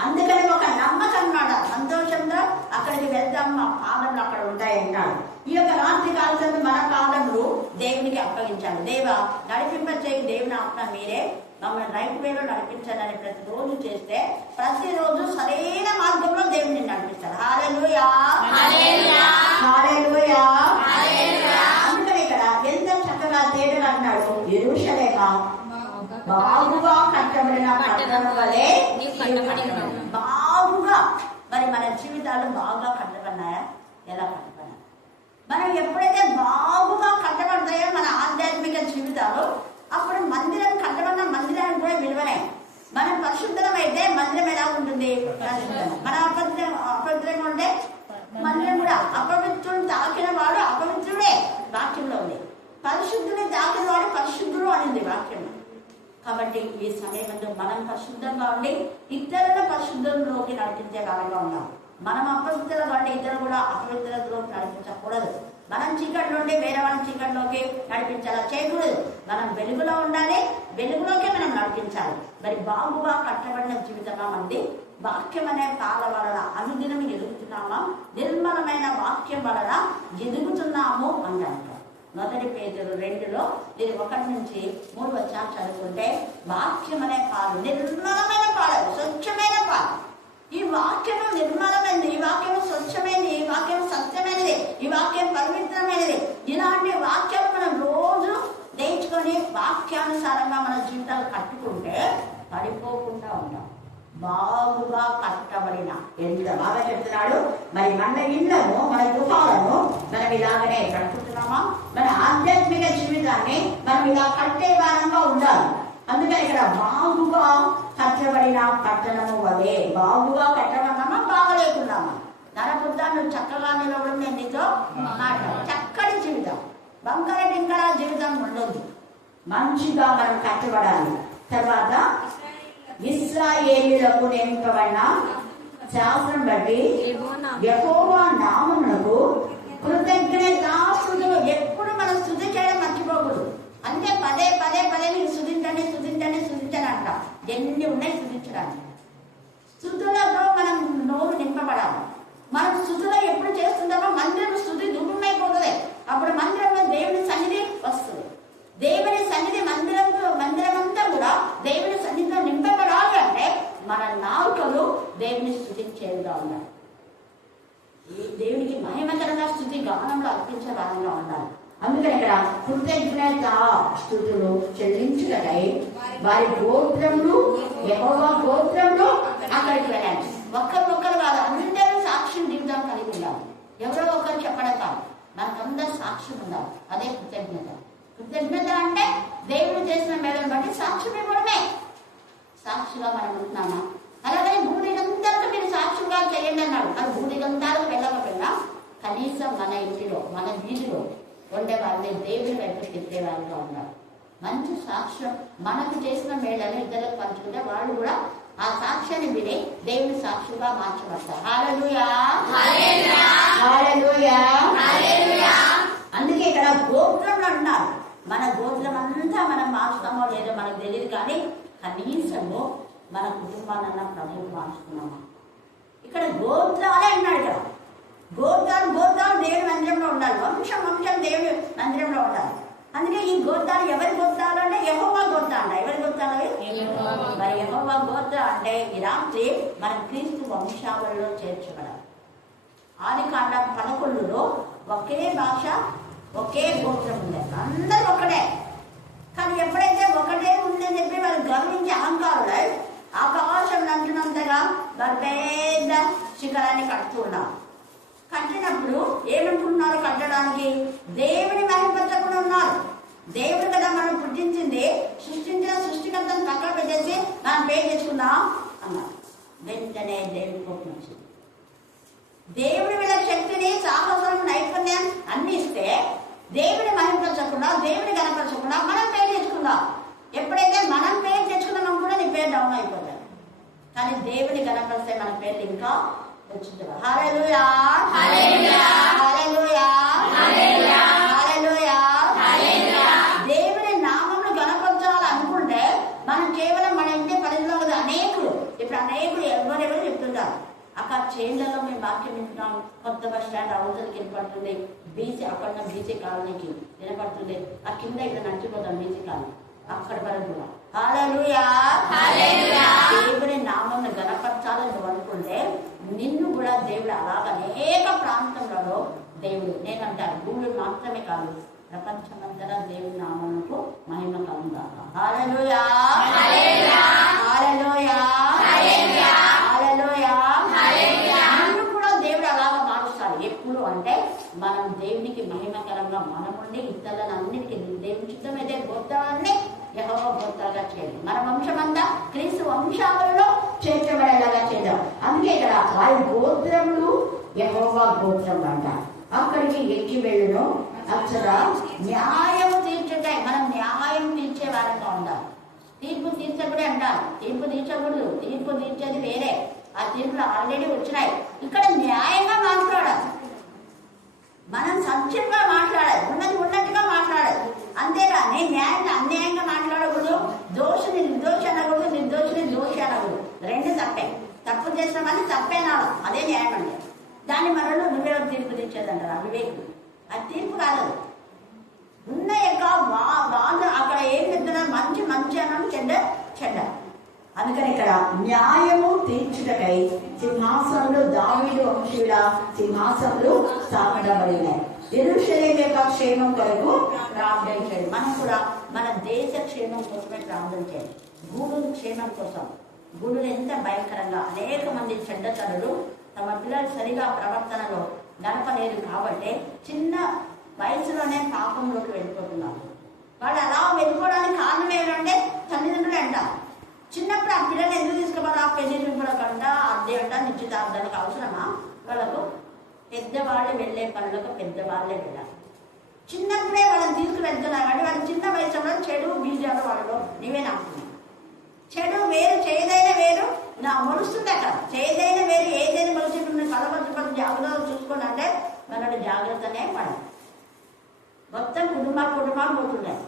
అందుకని ఒక నమ్మకం అన్నమాట. సంతోషంగా అక్కడికి వెళ్దాం, మా పాదములు అక్కడ ఉంటాయి అంటాడు. ఈ యొక్క రాత్రి కాలంలో మన పాదములు దేవునికి అప్పగించాలి. దేవా నడిపింపచేయి, దేవుని ఆత్మ మీరే మమ్మల్ని రైట్ వేలో నడిపించాలని ప్రతిరోజు చేస్తే ప్రతిరోజు సరైన మార్గంలో దేవుడిని నడిపిస్తాడు. హల్లెలూయా, హల్లెలూయా. అందుకని ఇక్కడ ఎంత చక్కగా దేవుడు అంటాడు, యెరూషలేమా బాగుగా కట్టబడిన పట్టణం వలె బాగుగా. మరి మన జీవితాలు బాగా కట్టబడినాయా? ఎలా కట్టబడినాయి? మనం ఎప్పుడైతే బాగుగా కట్టబడతాయో మన ఆధ్యాత్మిక జీవితాలు, అప్పుడు మందిరం కట్టబడిన మందిరానికి కూడా విలువనే. మనం పరిశుద్ధం అయితే మందిరం ఎలా ఉంటుంది? పరిశుద్ధం. మన అపవిత్రంగా ఉంటే మందిరం కూడా అపవిత్రుడు తాకిన వాడు అపవిత్రుడే వాక్యంలో ఉంది. పరిశుద్ధుని తాకిన వాడు పరిశుద్ధుడు అనింది వాక్యంలో. కాబట్టి ఈ సమయంలో మనం పరిశుద్ధంగా ఉండి ఇతరుల పరిశుద్ధంలోకి నడిపించే కాలంగా ఉన్నాం. మనం అపవిత్రగా ఉంటే ఇతరులు కూడా అపవిత్రతలోకి నడిపించకూడదు. మనం చీకటి నుండి వేరే వాళ్ళ చీకటిలోకి నడిపించాలా? చేయకూడదు. మనం వెలుగులో ఉండాలి, వెలుగులోకి మనం నడిపించాలి. మరి బాగుగా కట్టబడిన జీవితంగా మంది వాక్యం అనే పాల వలన అనుదినం ఎదుగుతున్నామా? నిర్మలమైన వాక్యం వలన ఎదుగుతున్నాము అని అంటారు. 1 పేతురు 2లో దీని 1 నుంచి 3 వచనాలు చదువుకుంటే వాక్యం అనే పాలు, నిర్మలమైన పాలు, స్వచ్ఛమైన పాలు. ఈ వాక్యము నిర్మలమైనది, ఈ వాక్యము స్వచ్ఛమైనది, ఈ వాక్యం సత్యమైనది, ఈ వాక్యం పవిత్రమైనది. ఇలాంటి వాక్యాలు మనం రోజు నేర్చుకొని వాక్యానుసారంగా మన జీవితాలు కట్టుకుంటే పడిపోకుండా ఉంటాం. బాగుగా కట్టబడిన, ఎంత బాగా చెప్తున్నాడు. మరి మన ఇళ్లను, మన గృహాలను మనం ఇలాగనే కట్టుకుంటున్నామా? మన ఆధ్యాత్మిక జీవితాన్ని మనం ఇలా కట్టే వారంగా ఉండాలి. అందుకని ఇక్కడ బాగుగా కట్టబడిన పట్టణము వలె. బాగుగా కట్టబడినామా? బాగలేకున్నామా? నరపుద్దా నువ్వు చక్కగా నిలబడి నేను నీతో మాట్లాడు. చక్కటి జీవితం, బంకర టింకర జీవితం ఉండదు. మంచిగా మనం కట్టబడాలి. తర్వాత ఇశ్రాయేలీయులకు నియమింపబడిన శాస్త్రం బట్టి యెహోవా నామమునకు కృతజ్ఞతాస్తుతులు. ఎప్పుడు మనం స్తుతి చేయడం మర్చిపోకూడదు. అంటే పదే పదే పదే నీకు స్తుతించండి, స్తుతించండి, స్తుతించండి అంట. ఎన్ని ఉన్నాయి స్తుతించడానికి? స్తుతులతో మనం నోరు నింపబడాలి. మనం స్తుతులు ఎప్పుడు చేస్తుంటామో మందిరం స్తుతి దుఃఖమైపోతుంది. అప్పుడు మందిరంలో దేవుని సన్నిధి వస్తుంది. దేవుని సన్నిధి మందిరమంతా కూడా దేవుని సన్నిధిలో నింపబడాలి అంటే మన నాలుకలు దేవుని స్తుతించేదిగా ఉండాలి. ఈ దేవునికి మహిమకరంగా స్తుతి గానంలో అర్పించే వారంగా ఉండాలి. అందుకని ఇక్కడ కృతజ్ఞత స్తుతులు చెల్లించుటకై వారి గోత్రములు, యెహోవా గోత్రములు అక్కడికి వెళ్ళాలి. ఒక్కరు కాదు, అందరూ సాక్ష్యం జీవితం కలిగి ఉండాలి. ఎవరో ఒకరు చెప్పడం కాదు, మనకందరూ సాక్ష్యం ఉండాలి. అదే కృతజ్ఞత. కృతజ్ఞత అంటే దేవుడు చేసిన మేలను బట్టి సాక్ష్యం ఇవ్వడమే. సాక్షిగా మనం ఉంటున్నామా? అలాగే భూదిగంతాలకు మీరు సాక్షిగా చేయండి అన్నాడు. అది భూదిగంతాలకు వెళ్ళకపోయినా కనీసం మన ఇంటిలో, మన వీధిలో ఉండే వారిని దేవుని వైపు తిప్పేవారిగా ఉండాలి. మంచి సాక్ష్యం మనకు చేసిన మేళను ఇద్దరికి పంచుకుంటే వాళ్ళు కూడా ఆ సాక్ష్యాన్ని విని దేవుని సాక్షిగా మార్చబడతారు. హల్లెలూయా, హల్లెలూయా, హల్లెలూయా. అందుకే ఇక్కడ గోత్రం అంటున్నారు. మన గోత్రం అంతా మనం మార్చుతామో లేదో మనకు తెలియదు, కానీ కనీసము మన కుటుంబాలన్నా ప్రభుత్వం మార్చుకున్నామా? ఇక్కడ గోత్రాలే అన్నాడు. ఇక్కడ గోత్రాలు దేవుని మందిరంలో ఉండాలి. వంశం దేవుని మందిరంలో ఉండాలి. అందుకే ఈ గోత్రాలు ఎవరి గోత్రాలు అంటే యెహోవా గోత్రాలు. ఎవరి గోత్రాలు? మరి యెహోవా గోత్రం అంటే ఈ రాత్రి మనం క్రీస్తు వంశావళిలో చేర్చబడాలి. ఆదికాండం 11లో ఒకే భాష, ఒకే గోత్రం ఉంది. అందరూ ఒకటే. కానీ ఎప్పుడైతే ఒకటే ఉందని చెప్పి వాళ్ళు గర్వించి అహంకారులై ఆకాశం నంటున్నంతగా వారు పెద్ద శిఖరాన్ని కడుతున్నారు. కట్టినప్పుడు ఏమనుకుంటున్నారు? కట్టడానికి దేవుని మహిమపరచకుండా ఉన్నారు. దేవుడు కదా మనం పుట్టించింది, సృష్టించిన సృష్టికర్తను పక్కన పెట్టేసి మనం పేరు తెచ్చుకుందాం అన్నారు. వెంటనే దేవుడి కోపం వచ్చింది. దేవుడి వీళ్ళ శక్తిని, సాహసం, నైపుణ్యం అన్ని ఇస్తే దేవుడి మహిమపరచకుండా, దేవుడి కనపరచకుండా మనం పేరు తెచ్చుకుందాం. ఎప్పుడైతే మనం పేరు తెచ్చుకున్నామో కూడా నీ పేరు డౌన్ అయిపోతుంది. కానీ దేవుని కనపరిస్తే మన పేరు ఇంకా వచ్చింది. హల్లెలూయా, హల్లెలూయా, హల్లెలూయా, హల్లెలూయా, హల్లెలూయా, హల్లెలూయా. దేవుని నామమును కనపరచాలనుకుంటే మనం కేవలం మన ఇంటి పరిధిలో కదా అనేకులు, ఇప్పుడు అనేకులు ఎవరెవరు చెప్తుంటారు. అక్కడ చేళ్లలో మేము వాక్యం వింటున్నాం. కొత్త బస్ స్టాండ్ అవతలకి వినపడుతుంది, బీసీ అక్కడ బీసీ కాలనీకి వినపడుతుంది. ఆ కింద ఇక్కడ నడిచిపోతాం బీసీ కాలనీ, అక్కడ వరకు. హల్లెలూయా, హల్లెలూయా. దేవుని నామమును గణపరచాలని నువ్వు అనుకుంటే నిన్ను కూడా దేవుడు అలాగ అనేక ప్రాంతంలో దేవుడు, నేనంటాను భూములు మాత్రమే కాదు ప్రపంచమంతటా దేవుని నామమునకు మహిమ కలుగుగాక. హల్లెలూయా, హల్లెలూయా, హల్లెలూయా, హల్లెలూయా, హల్లెలూయా, హల్లెలూయా. నిన్ను కూడా దేవుడు అలాగ మారుస్తాడు. ఎప్పుడు అంటే మనం దేవునికి మహిమకరంగా మనముండి ఇతరులను అన్నిటికీ దేవుని చిత్తమైతే గోత్రాన్ని యెహోవా గోత్రాలుగా చేయాలి. మన వంశమంతా క్రీస్తు వంశావళిలో చేర్చబడేలాగా చేద్దాం. అందుకే ఇక్కడ వారి గోత్రములు యెహోవా గోత్రం అంటారు. అక్కడికి ఎక్కి వెళ్ళును. అక్కడ న్యాయం తీర్చుతాయి. మనం న్యాయం తీర్చే వారంగా ఉండాలి. తీర్పు తీర్చకూడదు అంటారు. తీర్పు తీర్చకూడదు, తీర్పు తీర్చేది వేరే. ఆ తీర్పులు ఆల్రెడీ వచ్చినాయి. ఇక్కడ న్యాయంగా మాట్లాడాలి. మనం సత్యంగా మాట్లాడాలి, ఉన్నది ఉన్నట్టుగా మాట్లాడాలి. అంతేగాని న్యాయంగా అన్యాయంగా మాట్లాడకూడదు. దోషిని నిర్దోషి అనకూడదు, నిర్దోషిని దోషి అనకూడదు. రెండు తప్పే. తప్పు చేసినామని తప్పేనాడు, అదే న్యాయం అంటే. దాన్ని మనలో నువ్వెవరు తీర్పు తెచ్చేదంటారు? అవివేకులు. అది తీర్పు కాదు. ఉన్న యొక్క వాళ్ళు అక్కడ ఏం చెప్తున్నారు? మంచి మంచి అన్నాడు, చెడ్డ చెడ్డ. అందుకని ఇక్కడ న్యాయము తీర్చుటకై సింహాసనములు దావీదు వంశీయుల సింహాసనములు స్థాపించబడినాయి. యెరూషలేము యొక్క క్షేమం కొరకు ప్రార్థన చేయాలి. మనం కూడా మన దేశ క్షేమం కోసమే ప్రార్థన చేయాలి. గూడూరు క్షేమం కోసం. గూడూరు ఎంత భయంకరంగా అనేక మంది చెడ్డ తల్లులు తమ పిల్లలు సరిగా ప్రవర్తనలో గడపలేదు కాబట్టి చిన్న వయసులోనే పాపంలోకి వెళ్ళిపోతున్నారు. వాళ్ళు అలా వెళ్ళిపోవడానికి కారణం ఏంటంటే తల్లిదండ్రులు అంటారు. చిన్నప్పుడు ఆ పిల్లలు ఎందుకు తీసుకోవాలి? పెళ్లి చూపడకుండా అద్దె అంట నిశ్చితార్థానికి అవసరమా? వాళ్ళకు పెద్దవాళ్ళు వెళ్ళే పనులకు పెద్దవాళ్ళే వెళ్ళాలి. చిన్నప్పుడే వాళ్ళని తీసుకువెళ్తున్నారు కాబట్టి వాళ్ళు చిన్న వయసులో చెడు బీజాలు వాళ్ళలో నీవే నాకున్నావు. చెడు వేరు, చేయదైనా వేరు. నా మొలుస్తుంది అక్కడ. చేయదైనా వేరు, ఏదైనా మొలుచుంటుంది. కలవచ్చుకొని జాగ్రత్తలు చూసుకోండి అంటే మనడు జాగ్రత్తనే పడాలి. మొత్తం కుటుంబాలు పోతున్నాయి.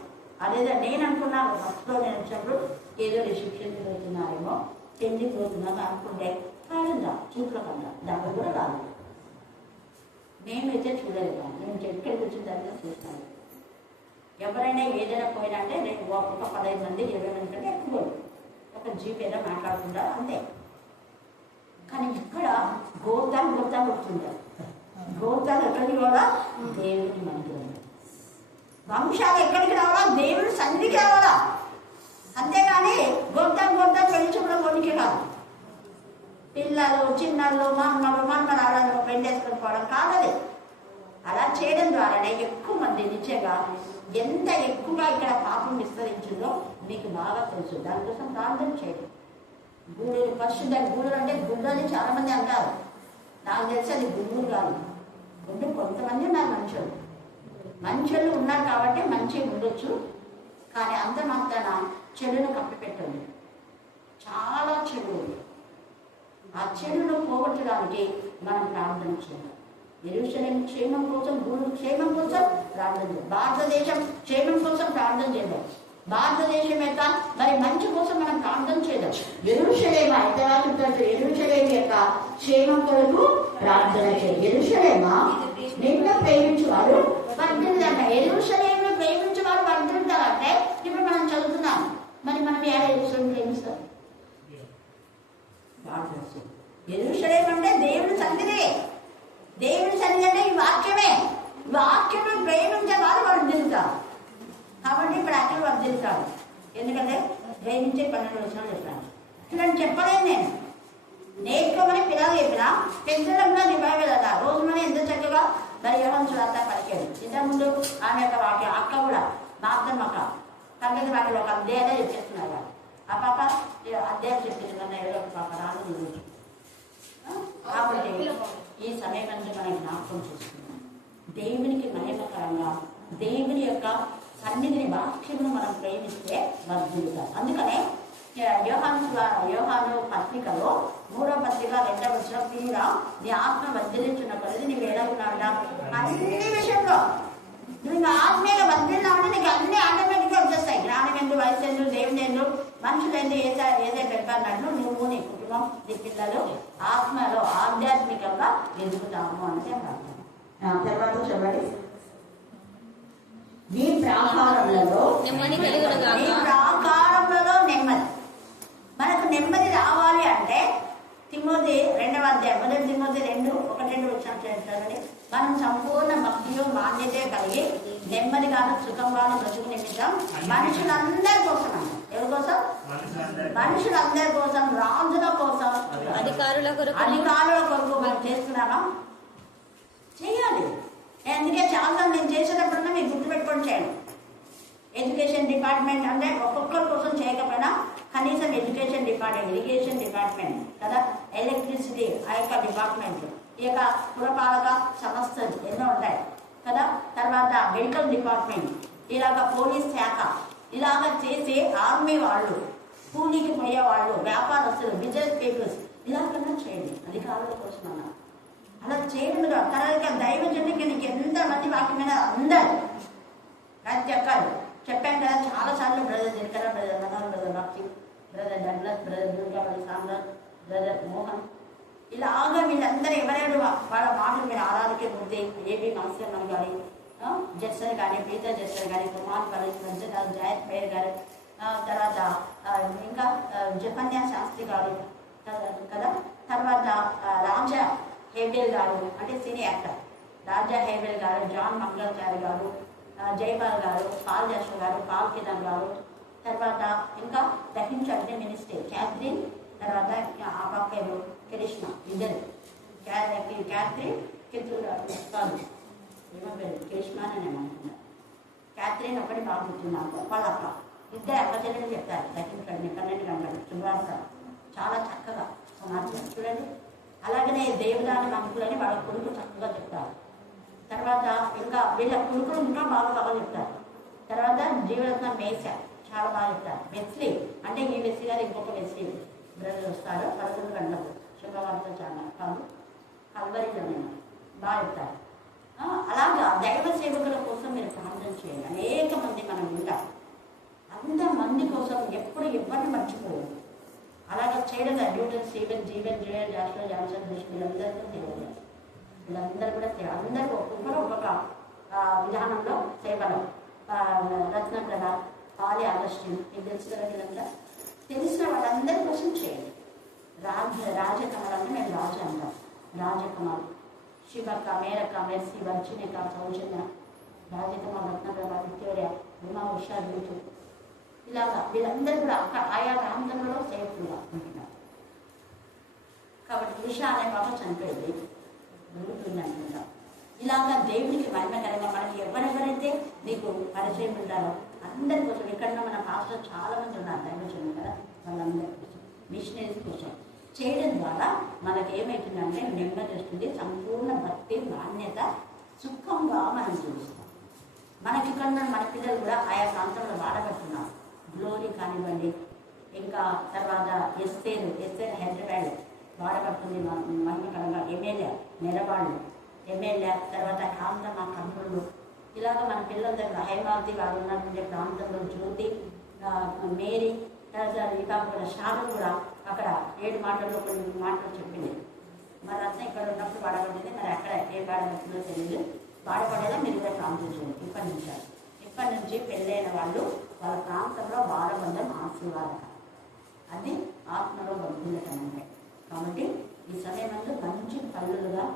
అదేదో నేను అనుకున్నాను ఫస్ట్లో నేను వచ్చినప్పుడు ఏదో రిసెప్షన్ పోతున్నారేమో, పెళ్లికి పోతున్నాను అనుకుంటే కాదుందా చూపుల కన్నా దాంట్లో కూడా రాదు. నేనైతే చూడలేదు. నేను ఎక్కడికి వచ్చిన దాంట్లో చూస్తాను. ఎవరైనా ఏదైనా పోయినా అంటే నేను ఒక 15 మంది 20 మంది కంటే ఎక్కువ ఒక జీప్ ఏదో మాట్లాడుకుంటారు అంతే. కానీ ఇక్కడ గోతాలు వస్తుంటారు. గోతాలు ఎక్కడికి కూడా దేవుడికి మందిరం. వంశాలు ఎక్కడికి రావాలా? దేవుడు సన్నిధికి రావాలా. అంతేగాని గొంతం పెంచుకున్న కొనికి కాదు. పిల్లలు చిన్నలు మన్మరాలను పెండేసుకొని పోవడం కాదది. అలా చేయడం ద్వారానే ఎక్కువ మంది నిశ్చయంగా ఎంత ఎక్కువగా ఇక్కడ పాపం విస్తరించిందో మీకు బాగా తెలుసు. దానికోసం ప్రార్థన చేయడం. గూడూరు పరిశుద్ధ గూడూరు అంటే గుడ్డు అని చాలా మంది అంటారు. నాకు తెలిసి అది గుండూరు కాదు. గుండూరు కొంతమంది ఉన్నారు మనుషులు ఉన్నారు కాబట్టి మంచిగా ఉండొచ్చు. కానీ అంత మాత్రాన చెడును కప్పిపెట్టండి. చాలా చెడు ఉంది. ఆ చెడును పోగొట్టడానికి మనం ప్రార్థన చేయాలి. యెరూషలేము క్షేమం కోసం, గూడూరు క్షేమం కోసం ప్రార్థన చేయాలి. భారతదేశం క్షేమం కోసం ప్రార్థన చేద్దాం. భారతదేశం యొక్క మరి మంచి కోసం మనం ప్రార్థన చేద్దాం. యెరూషలేము యెరూషలేము యొక్క క్షేమం కొరకు ప్రార్థన చేయాలి. యెరూషలేమా నిన్ను ప్రేమించేవారు వర్ధిల్లుతారంట. యెరూషలేమును ప్రేమించేవారు వర్ధిల్లుతారంటే ఇప్పుడు మనం చదువుతున్నాం. మరి మనం ఎలా యెరూషలేము ప్రేమిస్తాం? యెరూషలేము అంటే దేవుని సన్నిధి. దేవుని సన్నిధి అంటే ఈ వాక్యమే. వాక్యము ప్రేమించే వారు వర్ధిల్లుతారు. కాబట్టి ఇప్పుడు అక్కడ వర్ధిల్లుతాడు. ఎందుకంటే ప్రేమించే 12 వచనాలు చెప్పాను. చూడండి, చెప్పలేదు నేను. నేర్చుకోమని పిల్లలు చెప్పినా పెద్దలకు కూడా రివైవల్ అలా రోజు మనం ఎంత చక్కగా మరి యోహాను సువార్త పలికాడు. ఇంతకుముందు ఆమె యొక్క వాక్య అక్క కూడా మార్తమ్మ సంగతి వాటిలో ఒక అధ్యాయాలే చెప్పేస్తున్నారు. ఆ పాప అధ్యాయం చెప్పింది కన్నా ఎవరో ఒక పాప రాదు రోజు. కాబట్టి ఈ సమయం నుంచి మనం జ్ఞాపకం చేసుకున్నాం. దేవునికి మహిమకరంగా దేవుని యొక్క సన్నిధిని వాక్యమును మనం ప్రేమిస్తే వర్ధిల్లుతాం. అందుకనే యోహాను పత్రికలో 3వ పత్రిక 2వ వచనం తీరా నీ ఆత్మ వర్ధిల్లించిన కొలది నీవు ఎలాగున్నాడా అన్ని విషయంలో నువ్వు ఇంకా ఆత్మీయంగా వర్ధిల్లామంటే నీకు అన్ని ఆటోమేటిక్గా వచ్చేస్తాయి. జ్ఞానం ఎందు, వయసు ఎందు, దేవుని ఎందు, మనుషులు ఎందు ఏదైతే పెడతానట్లు నువ్వు నీ కుటుంబం నీ పిల్లలు ఆత్మలో ఆధ్యాత్మికంగా ఎదుగుతాము అంటే అర్థం. తర్వాత చెప్పండి, మీ ప్రాకారములలో నెమ్మది. మనకు నెమ్మది రావాలి అంటే తిమోతి 2వ అధ్యాయం 1 తిమోతి 2:1-2 వచ్చినట్టు మనం సంపూర్ణ భక్తియు మాన్యతే కలిగి నెమ్మదిగాను సుఖంగాను బ్రతుకు నిమిత్తం మనుషులందరి కోసం అండి. ఎవరి కోసం? మనుషులందరి కోసం, రాజుల కోసం, అధికారుల కొరకు మనం చేస్తున్నామా? చేయాలి. అందుకే చాలా నేను చేసేటప్పుడన్నా మీకు గుర్తుపెట్టుకొని చేయండి. ఎడ్యుకేషన్ డిపార్ట్మెంట్ అంటే ఒక్కొక్కరి కోసం చేయకపోయినా కనీసం ఎడ్యుకేషన్ డిపార్ట్మెంట్, ఇరిగేషన్ డిపార్ట్మెంట్ కదా, ఎలక్ట్రిసిటీ ఆ యొక్క డిపార్ట్మెంట్, ఈ యొక్క పురపాలక సంస్థలు ఎన్నో ఉంటాయి కదా, తర్వాత మెడికల్ డిపార్ట్మెంట్, ఇలాగ పోలీస్ శాఖ, ఇలాగ చేసే ఆర్మీ వాళ్ళు, కూలీకి పోయే వాళ్ళు, వ్యాపారస్తులు, బిజినెస్ పీపుల్స్ ఇలాగన్నా చేయండి. అధికారుల కోసం అన్నా అలా చేయడం తర్వాత దైవజనుడికి నీకు ఎంతమంది వాక్యమైన అందరు ప్రతి ఒక్కరు చెప్పాను కదా చాలాసార్లు. బ్రదర్ దినకర, బ్రదర్ మనోహర్, బ్రదర్ భక్తి, brother Douglas, brother దుర్గాపల్లి Samraj, brother Mohan, ఇలాగా వీళ్ళందరూ ఎవరెవరు వాళ్ళ మాటలు మీరు ఆరాధికే ముందే ఏబీ మాస్టర్ గారి జస్సర్ కానీ, పీటర్ జస్సర్ కానీ, కుమార్ పల్లి, సంజయ్ జయత్ పేర్ గారు, తర్వాత ఇంకా జపన్యా శాస్త్రి గారు కదా, తర్వాత రాజా హేబెల్ గారు అంటే సినీ యాక్టర్ రాజా హేబెల్ గారు, జాన్ మంగళాచారి గారు, జైపాల్ గారు, పాల్ జశ్వ గారు, పాల్ కిరణ్ గారు, తర్వాత ఇంకా దహించండి మినిస్ట్రీ క్యాథరిన్, తర్వాత ఆ పక్కలు కృష్ణ, ఇద్దరు క్యాథరిన్ కిత్తూరు కాదు ఏమో పేరు కృష్ణ అని ఏమంటున్నారు. క్యాథరిన్ ఒకటి బాగుంటున్నాను వాళ్ళ అక్క, ఇద్దరు అక్కచెల్లెలు చెప్తారు దహించండి 12 గంటలు శుభ్రాంత చాలా చక్కగా సమాచారం చూడండి. అలాగనే దేవదాని మంకులని వాళ్ళ కొడుకు చక్కగా చెప్తారు. తర్వాత ఇంకా వీళ్ళ కొడుకులు ఇంకా బాగా చెప్తారు. తర్వాత జీవరత్న మేస చాలా బాగా చెప్తారు. వెస్లీ అంటే ఈ వెస్లీ గారు ఇంకొక వెస్లీ బ్రదర్ వస్తారు 11 గంటలకు శుభవార్త చాలా కాదు కల్వరిలో నేను బాగా చెప్తారు. అలాగా దైవ సేవకుల కోసం మీరు ప్రార్థన చేయండి. అనేక మంది మనం ఉంటాం, అంతమంది కోసం ఎప్పుడు ఎవరిని మర్చిపోదు. అలాగే చేయడం Newton, Steven, Joel, Joshua, Johnson, వీళ్ళందరితో సేవలు, వీళ్ళందరూ కూడా అందరూ ఒక్కొక్కరు ఒక్కొక్క విధానంలో సేవలు. రత్నప్రభ, పాలి ఆగస్టిన్, మీకు తెలుసు కదా, వీళ్ళంతా తెలిసిన వాళ్ళందరి కోసం చేయండి. రాజకమల్ అంటే మేము రాజు అంటాం. రాజకమల్, శివక్క, మేరక్క, మెర్సీ, వర్షినిక, సౌజన్య, రాజకమల్, రత్నప్రభ, విక్టోరియా, ఉమా, ఉషా, యూటు, ఇలాగా వీళ్ళందరూ కూడా ఆయా ప్రాంతంలో సేవకులుగా ఉంటున్నారు. కాబట్టి ఉషా అనే పాప చనిపోయింది, దొరుకుతుంది అనుకుంటా. ఇలాగా దేవునికి మహిమకరంగా మనకి ఎవరెవరైతే నీకు పరిచయం ఉంటారో అందరి కోసం, ఇక్కడ మన పాస్టర్ చాలా మంది ఉన్నారు దైవజనులు కదా, వాళ్ళందరి కోసం మిషనరీస్ కోసం చేయడం ద్వారా మనకి ఏమవుతుందంటే నెమ్మది వస్తుంది, సంపూర్ణ భక్తి, నాణ్యత, సుఖంగా మనం చూస్తాం. మనకి ఇక్కడ మన పిల్లలు కూడా ఆయా ప్రాంతంలో వాడబడుతున్నారు. గ్లోరీ కానివ్వండి, ఇంకా తర్వాత ఎస్సేర్ హైదరాబాద్ వాడబడుతుంది మహిమకరంగా. ఎమ్మెల్యే నెరవాళ్ళు, ఎమ్మెల్యే తర్వాత కాంతమ్మ కంపుళ్ళు, ఇలాగ మన పిల్లల దగ్గర హైమావతి వాళ్ళు ఉన్నటువంటి ప్రాంతంలో జ్యోతి, మేరీ, తర్వాత ఈ కాకుండా శారద కూడా అక్కడ 7 మాటల్లో కొన్ని మాటలు చెప్పింది. మరి అతను ఇక్కడ ఉన్నప్పుడు వాడబడింది, మరి అక్కడ ఏ వాడబడుతుందో తెలియదు. వాడబడేలా మీరు కూడా ప్రాంతం చేయండి. ఇప్పటి నుంచి పెళ్ళైన వాళ్ళు వాళ్ళ ప్రాంతంలో వాడబంధం ఆశీర్వాదం, అది ఆత్మలో బంధువులటం ఉంటాయి. కాబట్టి ఈ సమయంలో మంచి తల్లులుగా,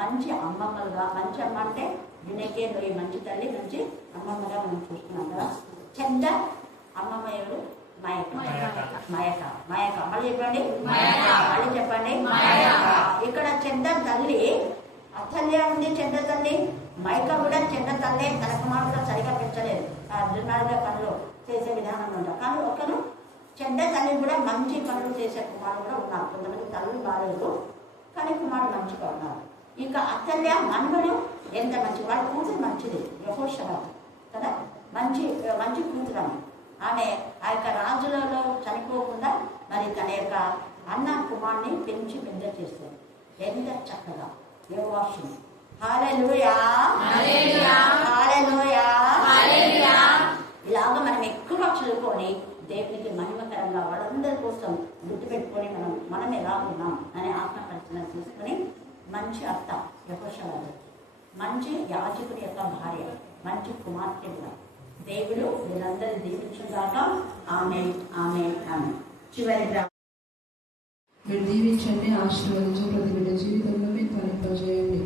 మంచి అమ్మమ్మలుగా, మంచి అమ్మ అంటే వినకే మంచి తల్లి, మంచి అమ్మమ్మగా మనం చూస్తున్నాం కదా. చెడ్డ అమ్మమ్మ ఎవరు? మయక మళ్ళీ చెప్పండి, మళ్ళీ చెప్పండి. ఇక్కడ చెడ్డ తల్లి అతల్య ఉంది, చెడ్డ తల్లి. మైక కూడా చెడ్డ తల్లి. తన కుమారుడు కూడా సరిగా పెంచలేదు, దుర్మార్గ పనులు చేసే విధానంలో ఉంటారు. కానీ ఒకరు చెడ్డ తల్లి కూడా మంచి పనులు చేసే కుమారుడు కూడా ఉన్నారు. కొంతమంది తల్లి బాగాలేదు కానీ కుమారుడు మంచిగా ఉన్నారు. ఇంకా అతల్య మనవడు ఎంత మంచి, వాళ్ళ కూతురు మంచిది, యెహోషువ కదా, మంచి కూతురు. ఆమె ఆ యొక్క రాజులలో చనిపోకుండా మరి తన యొక్క అన్న కుమార్ని పెంచి పెద్ద చేస్తుంది. ఎంత చక్కగా యెహోషువ. హల్లెలూయా, హల్లెలూయా. ఇలాగ మనం ఎక్కువగా చదువుకొని దేవునికి మహిమకరంగా వాళ్ళందరి కోసం గుర్తుపెట్టుకొని మనం ఎలా ఉన్నాం అనే ఆత్మపరిచయం తీసుకొని మంచి అత్త యెహోషువ, మంచి యాజకుడి యొక్క భార్య, మంచి కుమార్తె కూడా దేవుడు వీళ్ళందరూ దీవించుగాక. ఆమేన్, ఆమేన్, ఆమేన్. చివరి మీరు దీవించండి, ఆశీర్వదించి ప్రతి బిడ్డ జీవితంలో మీరు ఫలింపజేయండి.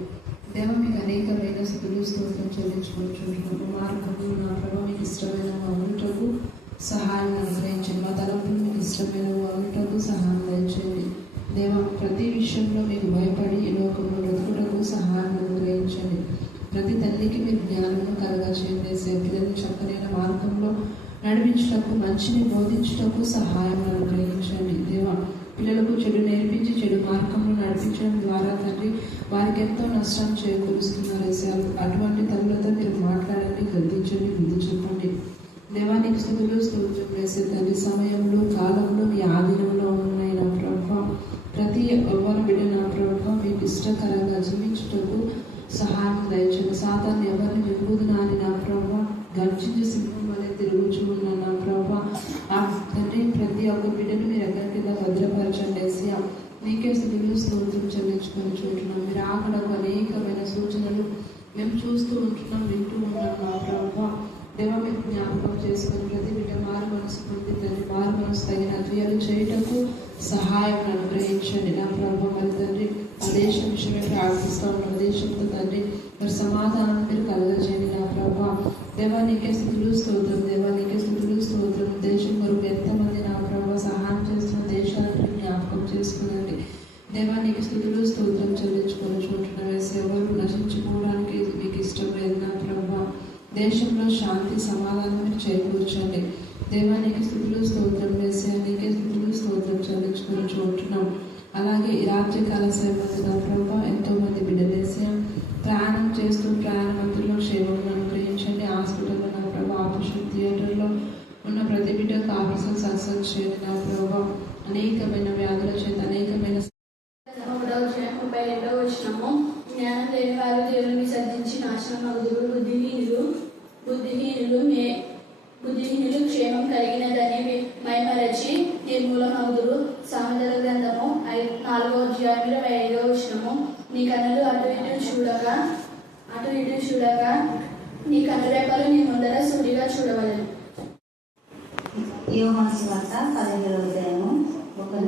దేవ మీకు అనేకమైన స్థితులు స్తోత్రం చెల్లించుకుంటున్నాము. మార్గము నా ప్రభావ మీకు ఇష్టమైన వంటకు సహాయం అనుగ్రహించండి. మా తలంపులు మీకు ఇష్టమైన వంటకు సహాయం దయచేయండి. దేవ ప్రతి విషయంలో మీకు భయపడి ఈ లోకంలో బ్రతుకుటకు సహాయం అనుగ్రహించండి. ప్రతి తల్లికి మీరు జ్ఞానము కలగచేయండి. పిల్లలు చక్కనైన మార్గంలో నడిపించుటకు, మంచిని బోధించుటకు సహాయం అనుగ్రహించండి. దేవ పిల్లలకు చెడు నేర్పించి చెడు మార్గంలో నడిపించడం ద్వారా తండ్రి వారికి ఎంతో నష్టం చేకూరుస్తున్నారు. అటువంటి తల్లులతో మీరు మాట్లాడండి, గద్దించండి, బుద్ధి చెప్పండి. దేవానికి స్థుతులు స్తోత్రం వేసే తండ్రి సమయంలో కాలంలో మీ ఆధీనంలో ఉన్నాయి నా ప్రభావ. ప్రతి ఎవరి బిడ్డ నా ప్రభావ మీకు ఇష్టకరంగా జీవించుటకు సహాయం దయచేయండి. సాతాన్ని ఎవరిని వెలుగుదునా అని నా ప్రభావ గర్జించి సింహం వలె తిరుగుచూ ఉన్న నా ప్రభావ ఆ తండ్రి ప్రతి ఒక్క బిడ్డను మీరు ఎక్కడికి భద్రపరచండి. ఏసయ్యా మీకే స్థుతులు స్తోత్రం చెల్లించుకొని చూస్తున్నాం. మీరు ఆకడకు అనేకమైన సూచనలు మేము చూస్తూ ఉంటున్నాం, వింటూ ఉన్నాం నా ప్రభావ. దేవ మీకు జ్ఞాపకం చేసుకొని ప్రతి బిడ్డ మారు మనసు పొంది తండ్రి మారు మనసు తగిన క్రియలు చేయుటకు సహాయం అనుగ్రహించండి నా ప్రభావ. మరి తండ్రి ఆ దేశం విషయమే ప్రార్థిస్తూ ఉన్న దేశంతో తండ్రి మరి సమాధానం మీరు కలగజేయండి నా ప్రభావ. దేవానికే స్థుతులు స్తోత్రం, దేవానికే స్థుతులు స్తోత్రం. దేశం వరకు ఎంతమంది నా ప్రభావ సహాయం చేస్తున్న దేశాలను జ్ఞాపకం చేసుకునండి. దేవానికి స్థుతులు స్తోత్రం చెల్లించుకొని చూంటున్న వేసి ఎవరు నశించుకోవడానికి మీకు ఇష్టం లేదు నా ప్రభావ. దేశంలో శాంతి సమాధానం మీరు చేకూర్చండి. దేవానికి స్థుతులు స్తోత్రం వేసి నీకే స్థుతులు స్తోత్రం చెల్లించుకొని చూంటున్నాం. అలాగే ఈ రాత్రికాల సేవలు నా ప్రభావ ఎంతో మంది బిడ్డలేసి ప్రయాణం చేస్తూ ప్రయాణమంతుల్లో క్షేమం అనుగ్రహించండి. హాస్పిటల్లో నా ప్రభావ, ఆపరేషన్ థియేటర్లో ఉన్న ప్రతి బిడ్డకు ఆపరేషన్ సక్సెస్ చేయండి నా ప్రభావ. అనేకమైన వ్యాధుల చేత అనేకమైన జ్ఞానం లేని వారు దేవుని విసర్జించి నాశనం అగుదురు. బుద్ధిహీనులు క్షేమం కలిగినదని మైమరచి నిర్మూలం అగుదురు. సామెతల గ్రంథము 4:25 నీ కన్నులు అటు ఇటు చూడగా నీ కన్నురెప్పలు నీ ముందర సూటిగా చూడవలెను. యోహాను సువార్త 15వ అధ్యాయము 1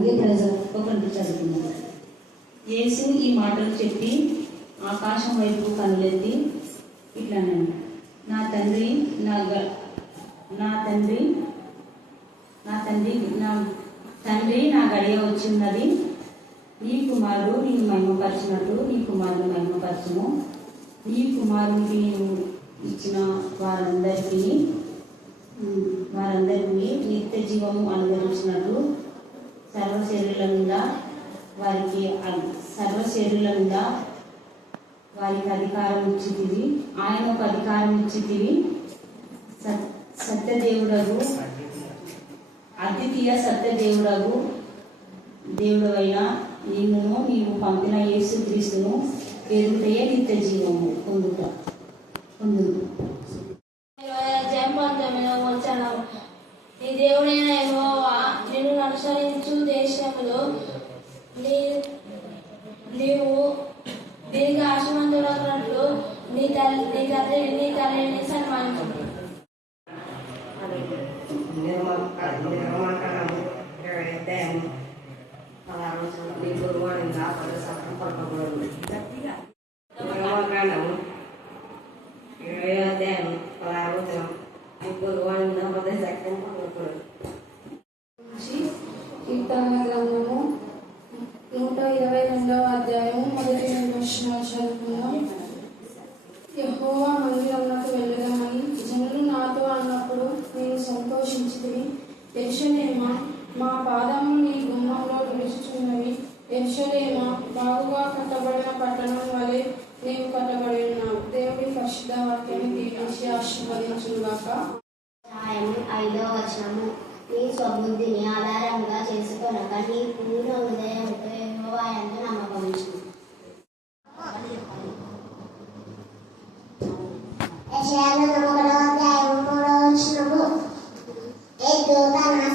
చదువుతున్నారు. యేసు ఈ మాటలు చెప్పి ఆకాశం వైపు కన్నులెత్తి ఇట్లన్నాడు, నా తండ్రి నా గడియ వచ్చిన్నది. నీ కుమారుడు నేను మహిమపరిచినట్టు నీ కుమారుని మహిమపరచుము. నీ కుమారునికి నేను ఇచ్చిన వారందరికీ నిత్య జీవము అనుగ్రహించినట్టు సర్వశరీరుల మీద వారికి అధికారం ఇచ్చితివి. ఆయనకు అధికారం ఇచ్చితివి. సత్యదేవుడగు అద్వితీయ సత్యదేవుడగు దేవుడవైన నిన్నును నీవు పంపిన యేసు క్రీస్తును ఎరుగుటయే నిత్య జీవము పొందుట. నీ దేవుడైన యెహోవా నిన్ను అనుసరించు దేశములో నీవు దీనికి ఆశమంతుడన్నట్లు నీ తల్లిని సన్మానించు. Pelarutan, ibu ruang dan pada sektor యెహోవా మందిరమునకు వెళ్ళుదామని జనులు నాతో అన్నప్పుడు నేను సంతోషించితిని. యెరూషలేమా, మా పాదములు నీ గుమ్మంలో నిలుచుచున్నవి. యెరూషలేమా, బాగుగా కట్టబడిన పట్టణం వలె నీవు కట్టబడి ఉన్నావు. దేవుడి పరిశుద్ధ వాక్యాన్ని దీవించి ఆశీర్వదించుగాక. అధ్యాయము 5వ వచనము. నీ స్వబుద్ధిని ఆధారంగా చేసుకొనక నీ పూర్ణ హృదయముతో యెహోవా యందు నమ్మకముంచు. యెషయా 41వ అధ్యాయము 3వ వచనము. ఏ దూత నా